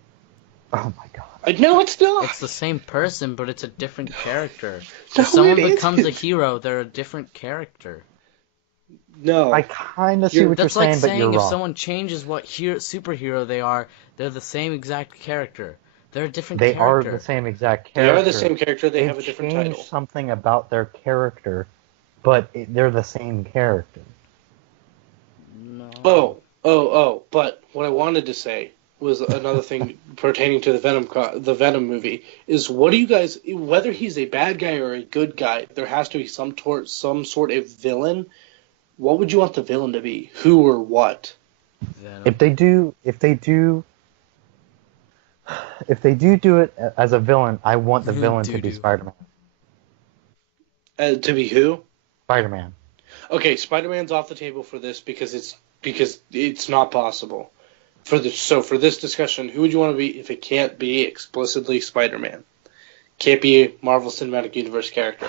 Oh my god. No, it's not. It's the same person, but it's a different character. If someone becomes a hero, they're a different character. No. I kind of see what you're saying, but you're if wrong. someone changes what superhero they are, they're the same exact character. They're a different They are character. the same exact They character. are the same character. They They've have a different changed title. something about their character, but they're the same character. No. But what I wanted to say was another thing pertaining to the Venom movie is what do you guys, whether he's a bad guy or a good guy, there has to be some sort of villain. What would you want the villain to be? Who or what? Venom. If they do it as a villain, I want the villain to be Spider-Man. To be who? Spider-Man. Okay, Spider-Man's off the table for this because it's not possible. For this discussion, who would you want to be if it can't be explicitly Spider-Man? Can't be a Marvel Cinematic Universe character.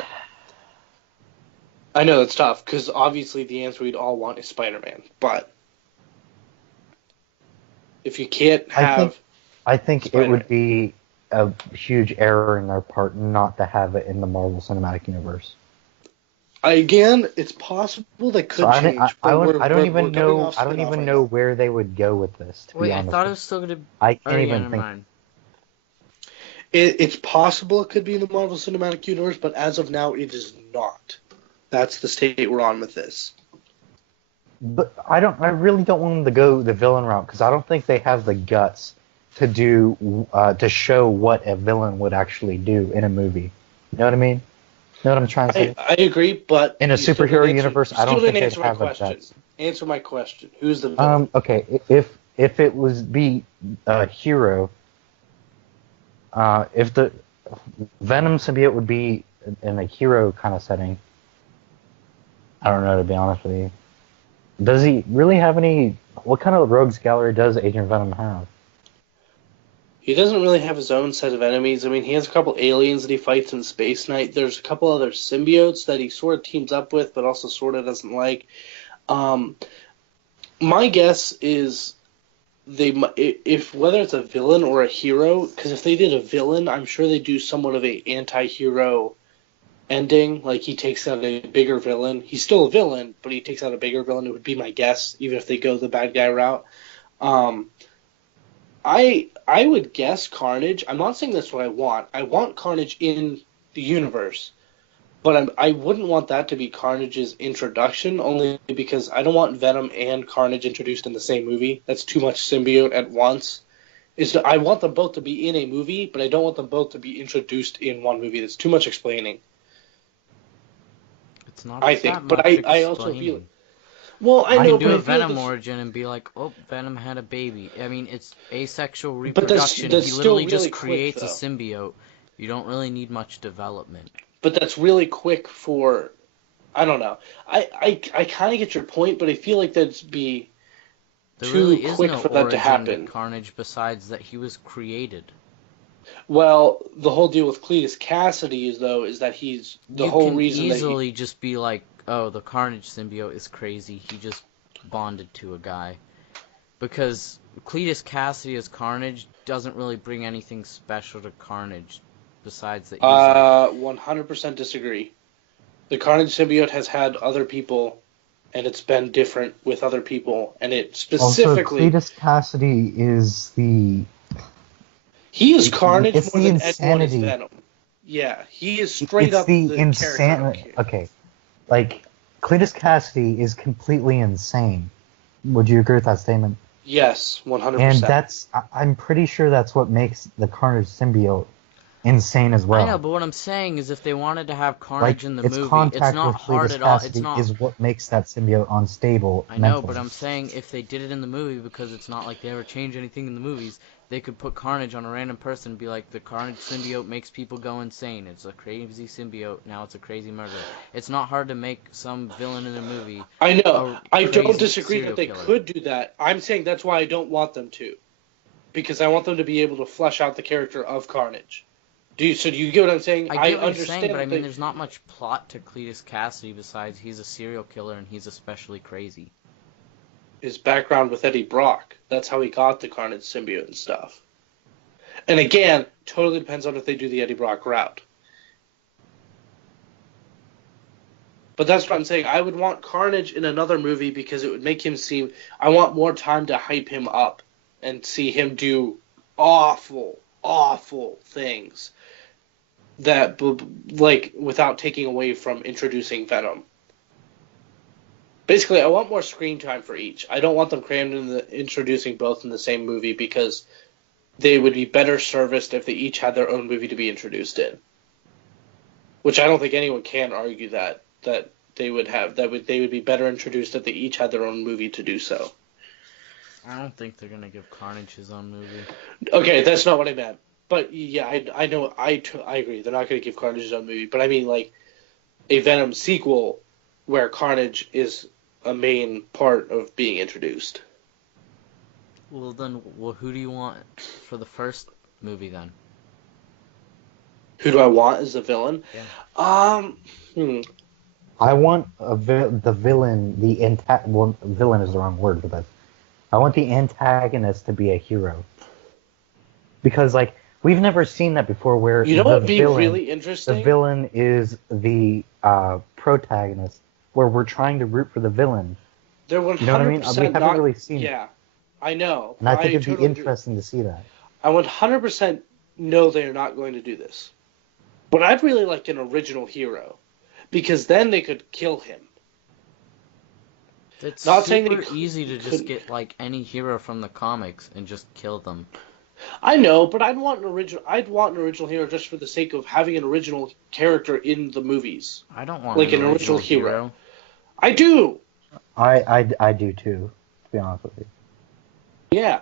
I know it's tough because obviously the answer we'd all want is Spider-Man, but if you can't have, I think it would be a huge error in their part not to have it in the Marvel Cinematic Universe. Again, it's possible they could change. I don't even know where they would go with this. To Wait, be honest, I thought it was still gonna. I can't even think. It's possible it could be in the Marvel Cinematic Universe, but as of now, it is not. That's the state we're on with this. But I really don't want them to go the villain route because I don't think they have the guts to show what a villain would actually do in a movie. You know what I mean? You know what I'm trying to say? I agree, but in a superhero universe, I don't think they'd have the guts. Answer my question. Who's the villain? Okay, if it was be a hero, if the Venom symbiote would be in a hero kind of setting, I don't know, to be honest with you. Does he really have any? What kind of rogues gallery does Agent Venom have? He doesn't really have his own set of enemies. I mean, he has a couple aliens that he fights in Space Knight. There's a couple other symbiotes that he sort of teams up with, but also sort of doesn't like. My guess is if whether it's a villain or a hero, because if they did a villain, I'm sure they do somewhat of a anti-hero ending. Like he takes out a bigger villain. He's still a villain, but he takes out a bigger villain. It would be my guess, even if they go the bad guy route. I would guess Carnage. I'm not saying that's what I want. I want Carnage in the universe. But I wouldn't want that to be Carnage's introduction, only because I don't want Venom and Carnage introduced in the same movie. That's too much symbiote at once. I want them both to be in a movie, but I don't want them both to be introduced in one movie. That's too much explaining. It's not I think, but I also feel... Well, I know, do a Venom origin and be like, oh, Venom had a baby. I mean, it's asexual reproduction. That's he literally really just creates quick, a symbiote. You don't really need much development. But that's really quick for... I don't know. I kind of get your point, but I feel like that'd be too quick for that to happen. Carnage besides that he was created. Well, the whole deal with Cletus Cassidy is that he's the whole reason that you can easily just be like, oh, the Carnage symbiote is crazy. He just bonded to a guy. Because Cletus Cassidy as Carnage doesn't really bring anything special to Carnage besides that he's 100% disagree. The Carnage symbiote has had other people, and it's been different with other people, and it specifically... Also, Cletus Cassidy is the... He is Carnage it's more the than insanity. Edward is Venom. Yeah, he is straight up the insanity. Okay, like, Cletus Cassidy is completely insane. Would you agree with that statement? Yes, 100%. And I'm pretty sure that's what makes the Carnage symbiote insane as well. I know, but what I'm saying is if they wanted to have Carnage in the movie, it's not hard at all. It's not... is what makes that symbiote unstable. I know, but I'm saying if they did it in the movie, because it's not like they ever change anything in the movies, they could put Carnage on a random person and be like, the Carnage symbiote makes people go insane. It's a crazy symbiote. Now it's a crazy murderer. It's not hard to make some villain in a movie. I know. I don't disagree that they could do that. I'm saying that's why I don't want them to. Because I want them to be able to flesh out the character of Carnage. Do you get what I'm saying? I get what you're saying, but I mean, there's not much plot to Cletus Cassidy besides he's a serial killer and he's especially crazy. His background with Eddie Brock. That's how he got the Carnage symbiote and stuff. And again, totally depends on if they do the Eddie Brock route. But that's what I'm saying. I would want Carnage in another movie because it would make him seem... I want more time to hype him up and see him do awful, awful things that, like, without taking away from introducing Venom. Basically, I want more screen time for each. I don't want them crammed in introducing both in the same movie because they would be better serviced if they each had their own movie to be introduced in. Which I don't think anyone can argue that they would have. They would be better introduced if they each had their own movie to do so. I don't think they're gonna give Carnage his own movie. Okay, that's not what I meant. But yeah, I know. I agree. They're not gonna give Carnage his own movie. But I mean, like, a Venom sequel where Carnage is a main part of being introduced. Well, then, who do you want for the first movie then? Who do I want as the villain? Yeah. I want the villain. Well, villain is the wrong word for that. I want the antagonist to be a hero. Because, like, we've never seen that before where you know what would be really interesting? The villain is the protagonist, where we're trying to root for the villain. They're 100% you know what I mean? We haven't really seen it. Yeah, I know. And I think it'd be interesting to see that. I 100% know they are not going to do this. But I'd really like an original hero. Because then they could kill him. It's not super easy to just get, like, any hero from the comics and just kill them. I know, but I'd want an original hero just for the sake of having an original character in the movies. I don't want like an original hero. I do. I do too, to be honest with you. Yeah,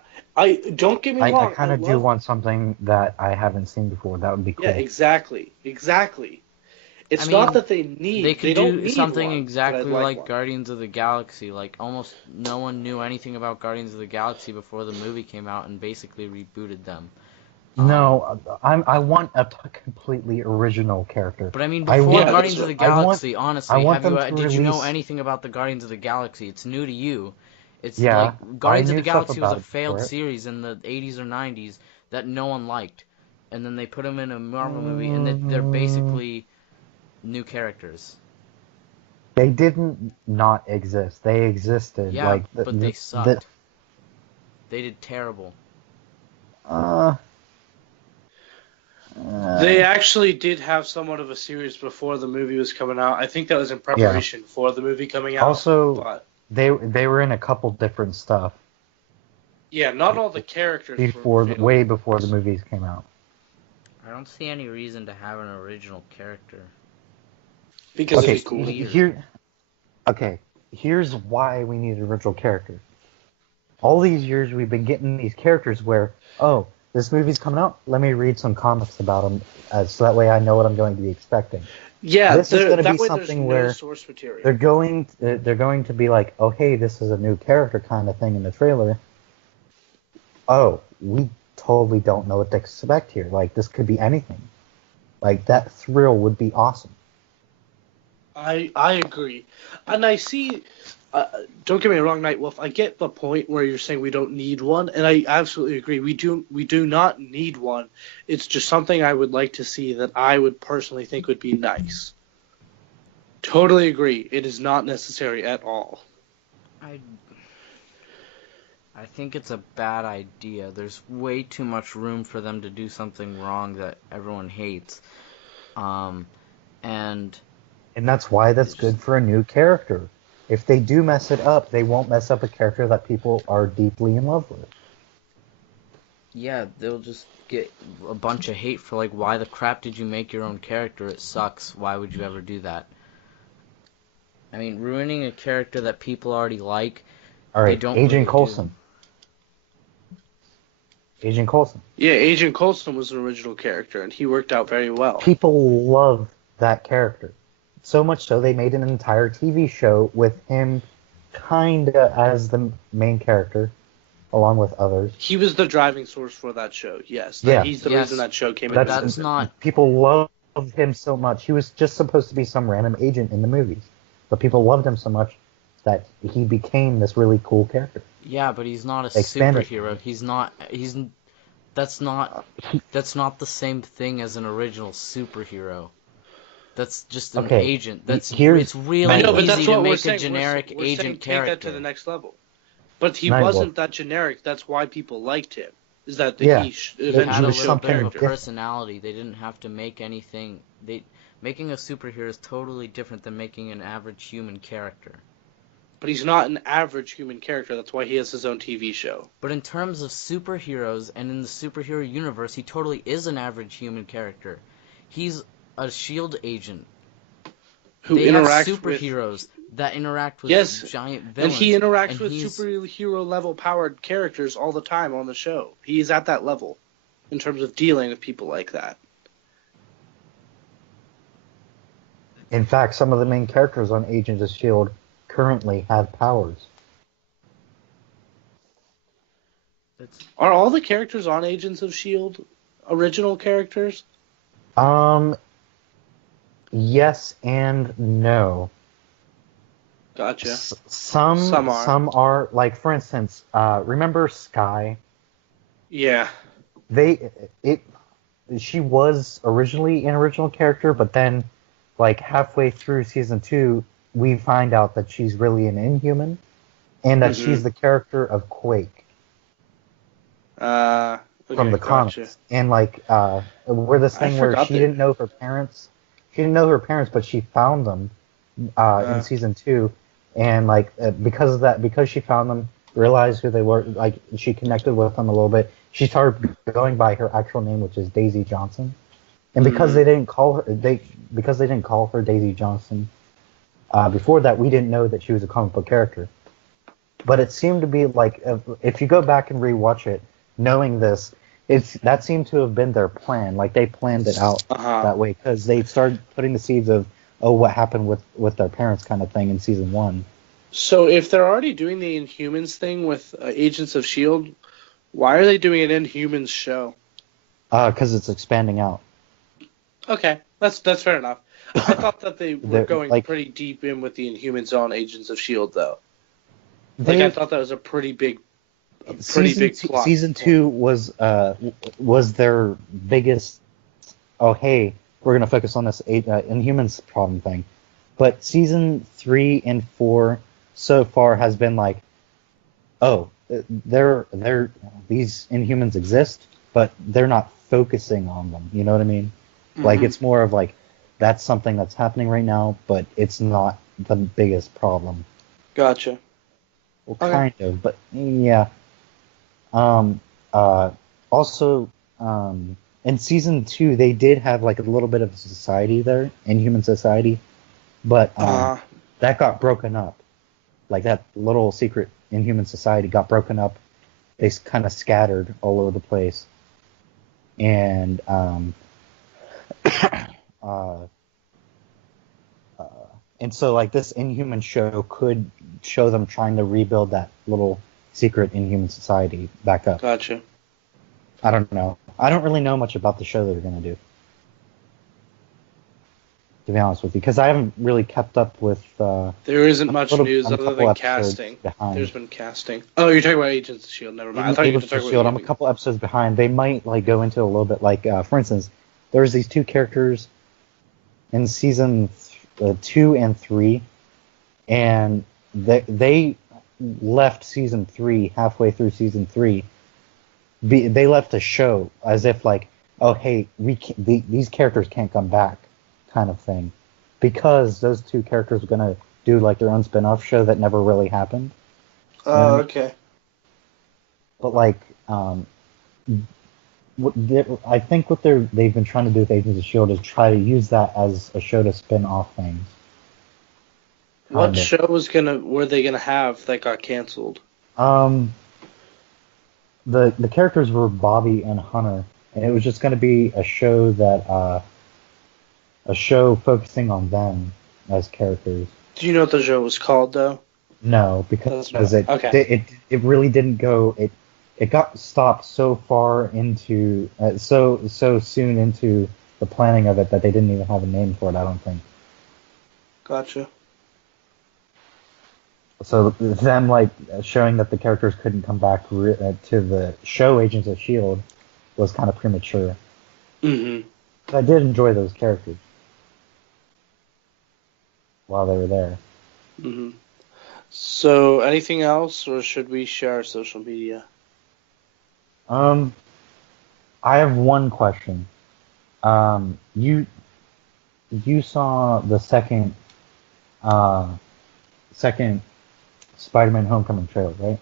don't get me wrong. I kind of do want something that I haven't seen before. That would be cool. Yeah, exactly. It's not that they need. They could do something one, exactly like Guardians of the Galaxy. Like, almost no one knew anything about Guardians of the Galaxy before the movie came out and basically rebooted them. No, I want a completely original character. But I mean, before Guardians of the Galaxy, honestly, did you know anything about the Guardians of the Galaxy? It's new to you. It's like Guardians of the Galaxy was a failed series in the 80s or 90s that no one liked. And then they put them in a Marvel movie, and they're basically new characters. They didn't not exist. They existed. Yeah, but they sucked. They did terrible. They actually did have somewhat of a series before the movie was coming out. I think that was in preparation for the movie coming out. Also, they were in a couple different stuff. Yeah, not all the characters way before the movies came out. I don't see any reason to have an original character. Because it's cool. Here's why we need an original character. All these years we've been getting these characters where, this movie's coming out, let me read some comics about them, so that way I know what I'm going to be expecting. Yeah, this is going to be something where source material. they're going to be like, oh hey, this is a new character kind of thing in the trailer. Oh, we totally don't know what to expect here. Like, this could be anything. Like, that thrill would be awesome. I agree, and I see. Don't get me wrong, NightWolf. I get the point where you're saying we don't need one, and I absolutely agree. We do not need one. It's just something I would like to see that I would personally think would be nice. Totally agree. It is not necessary at all. I think it's a bad idea. There's way too much room for them to do something wrong that everyone hates, and that's why that's good for a new character. If they do mess it up, they won't mess up a character that people are deeply in love with. Yeah, they'll just get a bunch of hate for, like, why the crap did you make your own character? It sucks. Why would you ever do that? I mean, ruining a character that people already like. All right, Agent Coulson. Agent Coulson. Yeah, Agent Coulson was an original character, and he worked out very well. People love that character. So much so, they made an entire TV show with him kinda as the main character, along with others. He was the driving source for that show, yes. Yeah. He's the reason that show came into That's not... People loved him so much. He was just supposed to be some random agent in the movies. But people loved him so much that he became this really cool character. Yeah, but he's not a superhero. That's not the same thing as an original superhero. That's just an agent. It's really easy to make a generic agent character. Take that to the next level. But he wasn't that generic. That's why people liked him. Is that he eventually had a showed little bit of personality. They didn't have to make anything. Making a superhero is totally different than making an average human character. But he's not an average human character. That's why he has his own TV show. But in terms of superheroes and in the superhero universe, he totally is an average human character. He's a SHIELD agent. Who interacts have superheroes that interact with giant villains. And he interacts with superhero level powered characters all the time on the show. He's at that level in terms of dealing with people like that. In fact, some of the main characters on Agents of S.H.I.E.L.D. currently have powers. Are all the characters on Agents of S.H.I.E.L.D. original characters? Yes and no. Gotcha. Some are. Like, for instance, remember Skye? Yeah. She was originally an original character, but then, like, halfway through season 2, we find out that she's really an Inhuman, and that she's the character of Quake. From the comics. And, like, where this thing where she didn't know her parents. She didn't know her parents, but she found them in season 2. And, like, because of that, because she found them, realized who they were, like, she connected with them a little bit, she started going by her actual name, which is Daisy Johnson. And because they didn't call her Daisy Johnson before that, we didn't know that she was a comic book character. But it seemed to be like, if you go back and rewatch it, knowing this, that seemed to have been their plan. Like, they planned it out that way, because they started putting the seeds of, what happened with their parents kind of thing in season 1. So if they're already doing the Inhumans thing with Agents of S.H.I.E.L.D., why are they doing an Inhumans show? Because it's expanding out. Okay, that's fair enough. I thought that they were going pretty deep in with the Inhumans on Agents of S.H.I.E.L.D., though. I thought that was a pretty big plot. Season 2 was their biggest, hey, we're going to focus on this Inhumans problem thing. But season 3 and 4 so far has been like, these Inhumans exist, but they're not focusing on them. You know what I mean? Like, it's more of like, that's something that's happening right now, but it's not the biggest problem. Gotcha. Well, kind of, but yeah. Also, in season 2, they did have like a little bit of a society there, Inhuman society, but that got broken up. Like, that little secret Inhuman society got broken up. They kind of scattered all over the place, and and so, like, this Inhuman show could show them trying to rebuild that little secret Inhuman society back up. Gotcha. I don't know. I don't really know much about the show they're going to do, to be honest with you, because I haven't really kept up with... there isn't much news other than casting. Behind. There's been casting. Oh, you're talking about Agents of S.H.I.E.L.D. Never mind. I thought you were talking about S.H.I.E.L.D. I'm a couple episodes behind. They might, like, go into it a little bit. Like, for instance, there's these two characters in season 2 and 3, and they left season 3 halfway through season 3. They left the show as if, like, hey, these characters can't come back, kind of thing, because those two characters were gonna do, like, their own spin-off show that never really happened. Oh, okay. But, like, I think what they've been trying to do with Agents of S.H.I.E.L.D. is try to use that as a show to spin off things. What show were they gonna have that got canceled? The characters were Bobby and Hunter, and it was just gonna be a show focusing on them as characters. Do you know what the show was called, though? No, because it really didn't go. It got stopped so far into so soon into the planning of it that they didn't even have a name for it, I don't think. Gotcha. So them, like, showing that the characters couldn't come back to the show Agents of S.H.I.E.L.D. was kind of premature. Mm-hmm. But I did enjoy those characters. while they were there. Mm-hmm. So, anything else, or should we share our social media? I have one question. You saw the second Spider-Man Homecoming trailer, right?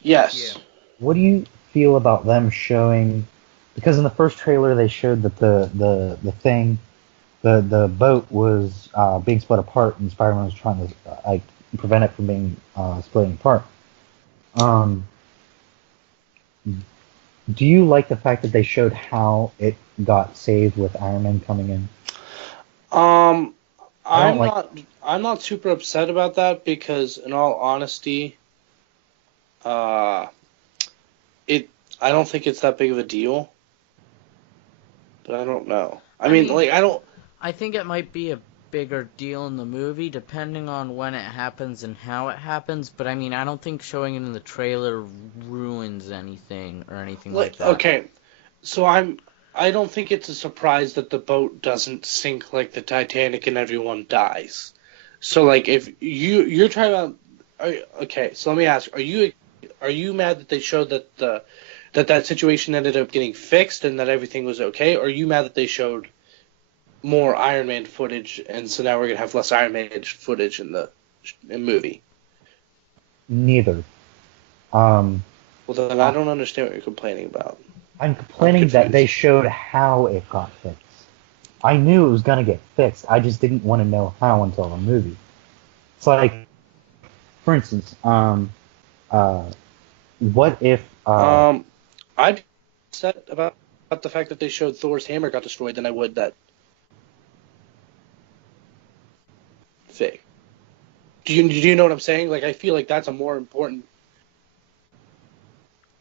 Yes. Yeah. What do you feel about them showing? Because in the first trailer they showed that the boat was being split apart, and Spider-Man was trying to prevent it from being splitting apart. Do you like the fact that they showed how it got saved with Iron Man coming in? I'm not super upset about that because, in all honesty, I don't think it's that big of a deal. But I don't know. I mean, I think it might be a bigger deal in the movie, depending on when it happens and how it happens. But I mean, I don't think showing it in the trailer ruins anything or anything like that. Okay, so I don't think it's a surprise that the boat doesn't sink like the Titanic and everyone dies. So like, if you're trying to, okay, so let me ask: are you mad that they showed that that situation ended up getting fixed and that everything was okay? Or are you mad that they showed more Iron Man footage and so now we're going to have less Iron Man footage in the movie? Neither. Well, then I don't understand what you're complaining about. I'm complaining that they showed how it got fixed. I knew it was going to get fixed. I just didn't want to know how until the movie. It's like, for instance, what if... I'd be upset about the fact that they showed Thor's hammer got destroyed than I would that fake. Do you know what I'm saying? Like, I feel like that's a more important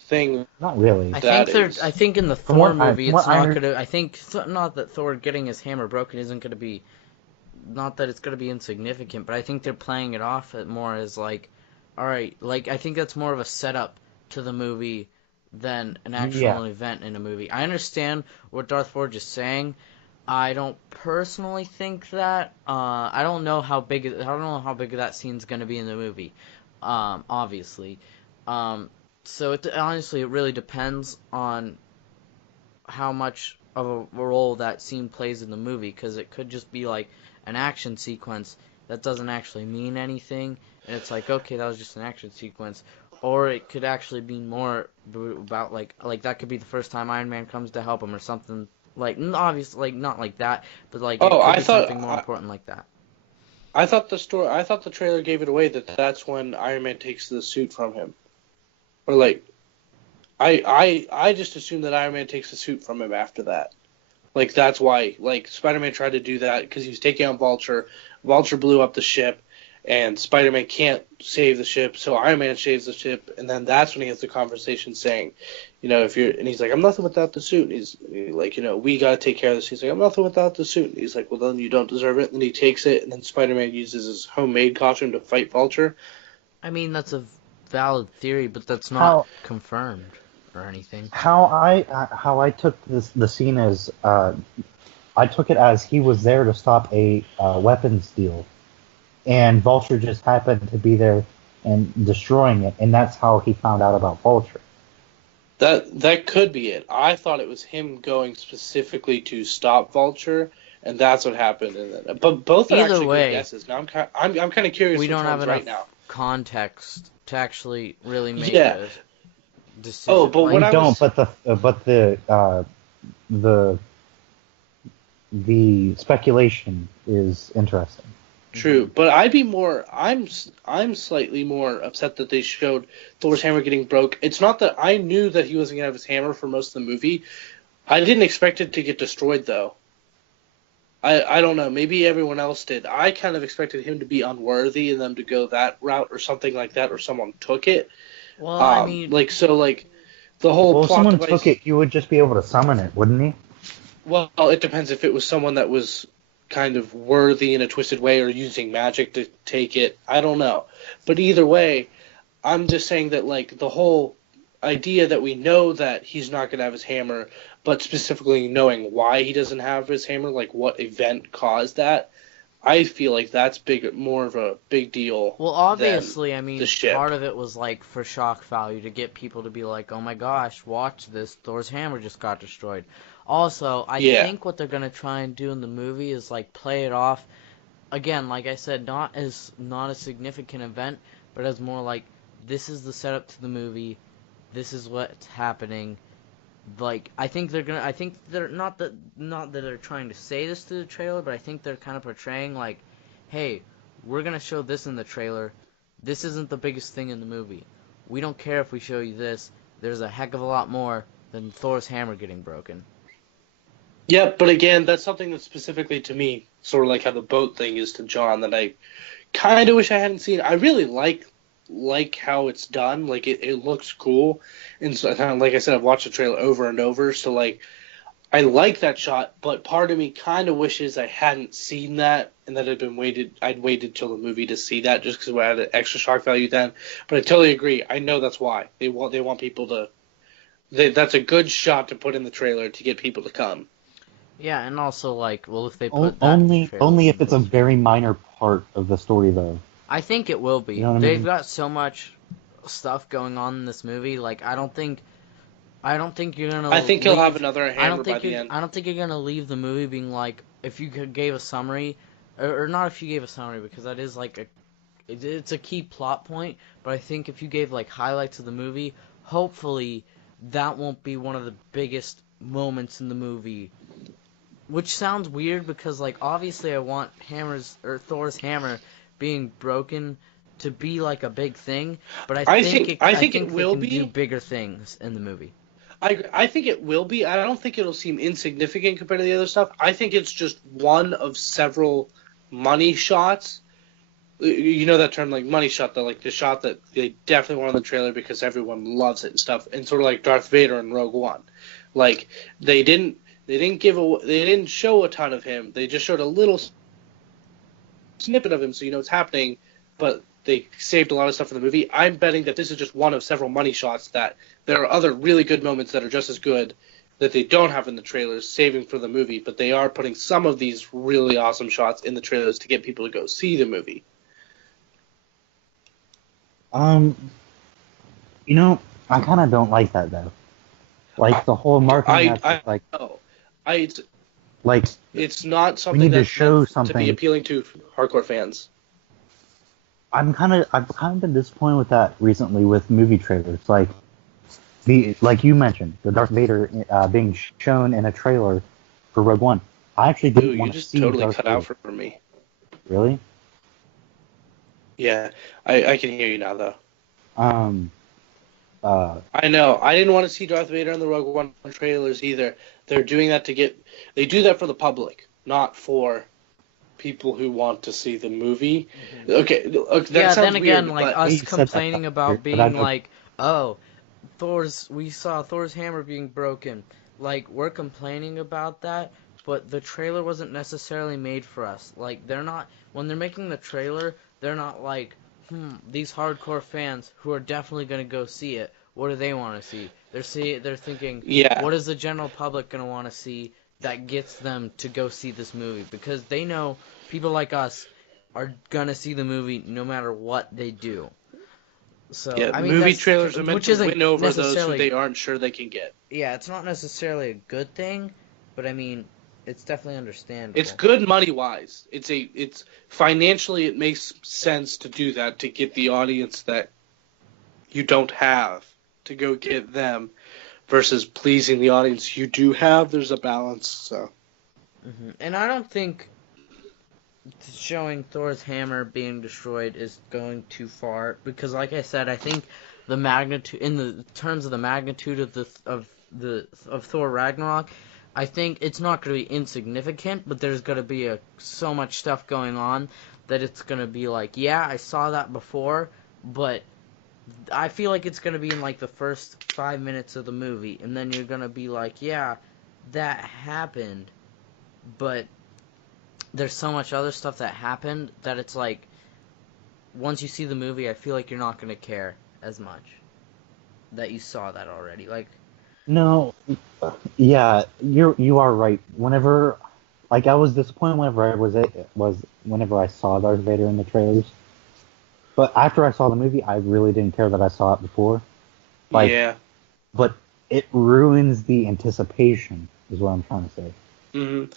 thing. Not really. I think in the Thor movie, it's not gonna. I think not that Thor getting his hammer broken isn't gonna be. Not that it's gonna be insignificant, but I think they're playing it off more as like, all right, like I think that's more of a setup to the movie than an actual event in a movie. I understand what Darth Forge is saying. I don't personally think that. I don't know how big that scene's gonna be in the movie. Obviously. So honestly, it really depends on how much of a role that scene plays in the movie, because it could just be like an action sequence that doesn't actually mean anything, and it's like, okay, that was just an action sequence. Or it could actually be more about like that could be the first time Iron Man comes to help him or something. Like, obviously, like not like that, but like it could be something more important like that. I thought the trailer gave it away that that's when Iron Man takes the suit from him. Or like, I just assumed that Iron Man takes the suit from him after that. Like, that's why, like, Spider-Man tried to do that because he was taking on Vulture. Vulture blew up the ship, and Spider-Man can't save the ship, so Iron Man saves the ship, and then that's when he has the conversation saying, you know, and he's like, I'm nothing without the suit. And he's like, you know, we gotta take care of this. He's like, I'm nothing without the suit. And he's like, well, then you don't deserve it. And then he takes it, and then Spider-Man uses his homemade costume to fight Vulture. I mean, that's a valid theory, but that's not confirmed or anything. How I took the scene as I took it as he was there to stop a weapons deal, and Vulture just happened to be there and destroying it, and that's how he found out about Vulture. That could be it. I thought it was him going specifically to stop Vulture, and that's what happened. But both are actually good guesses. Now I'm kind of curious. We don't have enough right now context to actually really make a decision. Oh, but what I don't. But the speculation is interesting. True, but I'm slightly more upset that they showed Thor's hammer getting broke. It's not that I knew that he wasn't gonna have his hammer for most of the movie. I didn't expect it to get destroyed though. I don't know. Maybe everyone else did. I kind of expected him to be unworthy and them to go that route or something like that, or someone took it. Well, I mean, the whole. Well, if someone took it, you would just be able to summon it, wouldn't he? Well, it depends if it was someone that was kind of worthy in a twisted way or using magic to take it. I don't know. But either way, I'm just saying that, like, the whole idea that we know that he's not going to have his hammer, but specifically knowing why he doesn't have his hammer, like what event caused that, I feel like that's more of a big deal. Well, obviously, I mean, the ship. part of it was like for shock value to get people to be like, "Oh my gosh, watch this! Thor's hammer just got destroyed." Also, I think what they're gonna try and do in the movie is like play it off again, like I said, not a significant event, but as more like this is the setup to the movie, this is what's happening. Like I think they're not that they're trying to say this to the trailer, but I think they're kind of portraying like, hey, we're gonna show this in the trailer. This isn't the biggest thing in the movie. We don't care if we show you this. There's a heck of a lot more than Thor's hammer getting broken. Yeah, but again, that's something that's specifically to me, sort of like how the boat thing is to John, that I kind of wish I hadn't seen. I really like how it's done. Like, it looks cool. And so, like I said, I've watched the trailer over and over, so, like, I like that shot, but part of me kind of wishes I hadn't seen that and that I'd waited till the movie to see that just because we had an extra shock value then. But I totally agree. I know that's why. They want people to... that's a good shot to put in the trailer to get people to come. Yeah, and also, like, well, if they put that only if it's a very minor part of the story, though. I think it will be. You know what They've I mean? got so much stuff going on in this movie. Like, I don't think you're gonna. I think he'll have another hammer by the end. I don't think you're gonna leave the movie being like, if you gave a summary, or not if you gave a summary, because that is like it's a key plot point. But I think if you gave like highlights of the movie, hopefully that won't be one of the biggest moments in the movie. Which sounds weird because, like, obviously I want Thor's hammer being broken to be like a big thing, but I think it will be do bigger things in the movie. I think it will be. I don't think it'll seem insignificant compared to the other stuff. I think it's just one of several money shots. You know that term, like money shot, though, like the shot that they definitely want in the trailer because everyone loves it and stuff, and sort of like Darth Vader in Rogue One. Like they didn't show a ton of him. They just showed a little snippet of him, so you know what's happening. But they saved a lot of stuff for the movie. I'm betting that this is just one of several money shots. That there are other really good moments that are just as good that they don't have in the trailers, saving for the movie. But they are putting some of these really awesome shots in the trailers to get people to go see the movie. You know, I kind of don't like that though. Like the whole marketing aspect, it's not something we need to show something to be appealing to hardcore fans. I've kind of been disappointed with that recently with movie trailers. Like you mentioned, the Darth Vader being shown in a trailer for Rogue One. I actually didn't want to see Darth Vader. You just totally cut out for me. Really? Yeah, I can hear you now though. I know. I didn't want to see Darth Vader in the Rogue One trailers either. They're doing that they do that for the public, not for people who want to see the movie. Mm-hmm. Okay, that sounds then again, weird, like us complaining about being like, oh, we saw Thor's hammer being broken. Like, we're complaining about that, but the trailer wasn't necessarily made for us. Like, when they're making the trailer, they're not like, these hardcore fans who are definitely going to go see it, what do they want to see? They're thinking, what is the general public going to want to see that gets them to go see this movie? Because they know people like us are going to see the movie no matter what they do. So, I mean, movie trailers are meant to win over those who they aren't sure they can get. Yeah, it's not necessarily a good thing, but I mean, it's definitely understandable. It's good money-wise. It's financially, it makes sense to do that, to get the audience that you don't have, to go get them, versus pleasing the audience you do have. There's a balance, so. Mm-hmm. And I don't think showing Thor's hammer being destroyed is going too far, because like I said, I think the magnitude, in the terms of the magnitude of Thor Ragnarok, I think it's not going to be insignificant, but there's going to be so much stuff going on that it's going to be like, yeah, I saw that before, but I feel like it's going to be in like the first 5 minutes of the movie, and then you're going to be like, yeah, that happened, but there's so much other stuff that happened that it's like, once you see the movie, I feel like you're not going to care as much that you saw that already. Like, no, yeah, you are right. Whenever like I was disappointed whenever I saw Darth Vader in the trailers. But after I saw the movie, I really didn't care that I saw it before. Like, yeah. But it ruins the anticipation, is what I'm trying to say. Mm-hmm.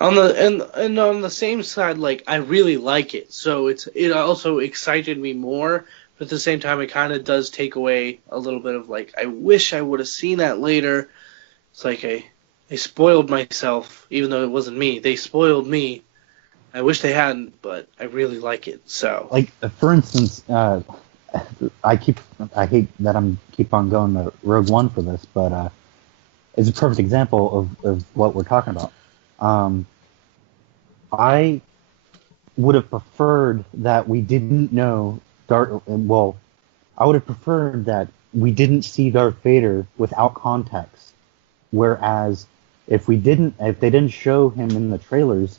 And on the same side, like, I really like it, so it also excited me more. But at the same time, it kind of does take away a little bit of, like, I wish I would have seen that later. It's like they spoiled myself, even though it wasn't me. They spoiled me. I wish they hadn't, but I really like it. So, like, for instance, I hate that I'm keep on going to Rogue One for this, but it's a perfect example of what we're talking about. I would have preferred that we didn't know I would have preferred that we didn't see Darth Vader without context. Whereas if they didn't show him in the trailers,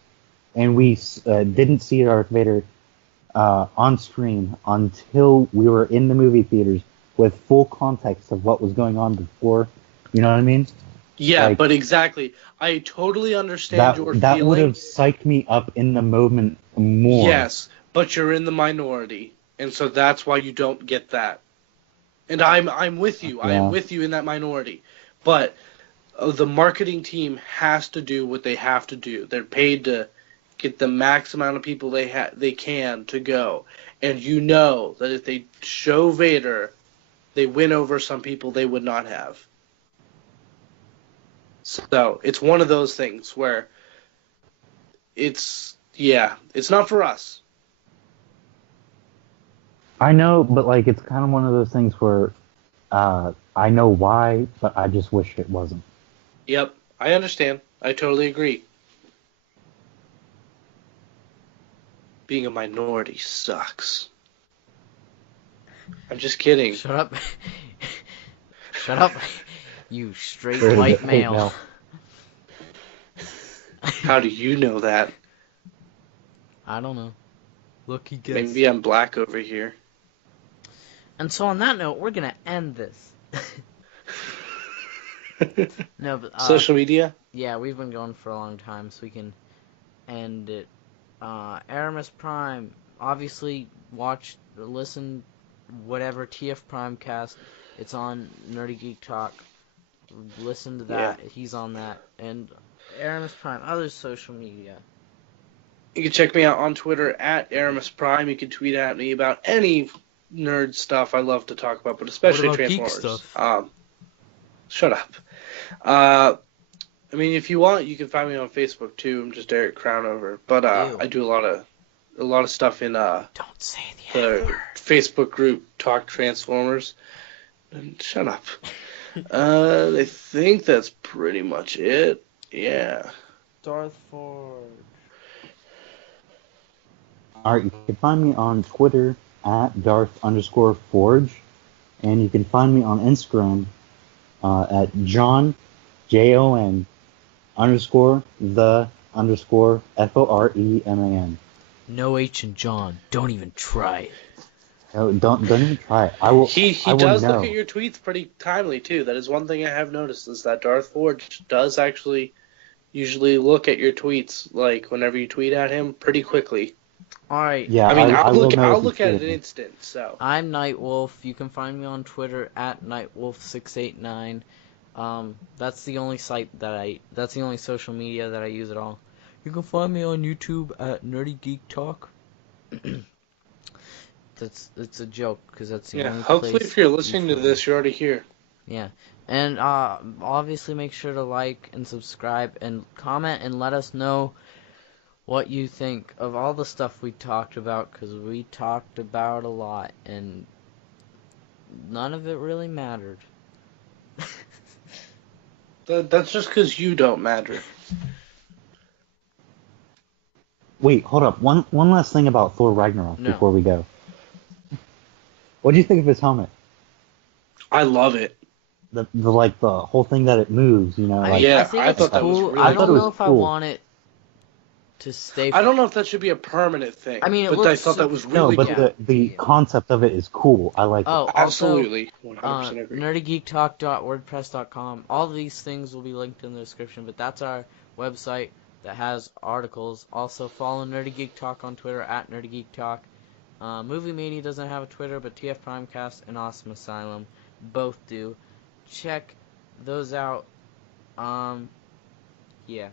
and we didn't see Darth Vader on screen until we were in the movie theaters with full context of what was going on before, you know what I mean? yeah, like, but exactly. I totally understand your feeling. That would have psyched me up in the moment more. Yes, but you're in the minority, and so that's why you don't get that. And I'm with you. Yeah. I am with you in that minority. But the marketing team has to do what they have to do. They're paid to get the max amount of people they can to go. And you know that if they show Vader, they win over some people they would not have. So it's one of those things where it's not for us. I know, but like it's kind of one of those things where I know why, but I just wish it wasn't. Yep, I understand. I totally agree. Being a minority sucks. I'm just kidding. Shut up. Shut up. You straight white male. How do you know that? I don't know. Lucky guess. Maybe I'm black over here. And so on that note, we're going to end this. No, but social media? Yeah, we've been going for a long time, so we can end it. Erimus Prime, obviously listen, whatever TF Prime cast. It's on Nerdy Geek Talk. Listen to that. Yeah. He's on that. And Erimus Prime, other social media. You can check me out on Twitter at Erimus Prime. You can tweet at me about any nerd stuff I love to talk about, but especially Transformers. Geek stuff? Shut up. I mean, if you want, you can find me on Facebook too. I'm just Eric Crownover, but I do a lot of stuff in don't say the Facebook group Talk Transformers. And shut up. I think that's pretty much it. Yeah. Darth Forge. Alright, you can find me on Twitter at Darth_Forge, and you can find me on Instagram at Jon _the_FOREMAN. No H in John. Don't even try it. No, don't even try it. I will. He does look at your tweets pretty timely too. That is one thing I have noticed, is that Darth Forge does actually usually look at your tweets, like whenever you tweet at him, pretty quickly. All right. Yeah, I mean, I'll look at it in an instant. So I'm NightWolf. You can find me on Twitter at NightWolf689. That's the only that's the only social media that I use at all. You can find me on YouTube at Nerdy Geek Talk. It's a joke, because that's the only hopefully place if you're listening to this, you're already here. Yeah. And obviously make sure to like and subscribe and comment and let us know what you think of all the stuff we talked about, because we talked about a lot and none of it really mattered. That's just because you don't matter. Wait, hold up. One last thing about Thor Ragnarok before we go. What do you think of his helmet? I love it. The whole thing that it moves, you know. I thought that was really cool. I don't know if I want it to stay. I don't know if that should be a permanent thing. I mean, but I thought that was really cool. No, but the concept of it is cool. I like it. Absolutely. 100% agree. NerdyGeekTalk.wordpress.com. All of these things will be linked in the description, but that's our website. that has articles. Also, follow Nerdy Geek Talk on Twitter at Nerdy Geek Talk. Movie Mania doesn't have a Twitter, but TF Primecast and Awesome Asylum both do. Check those out. Yeah.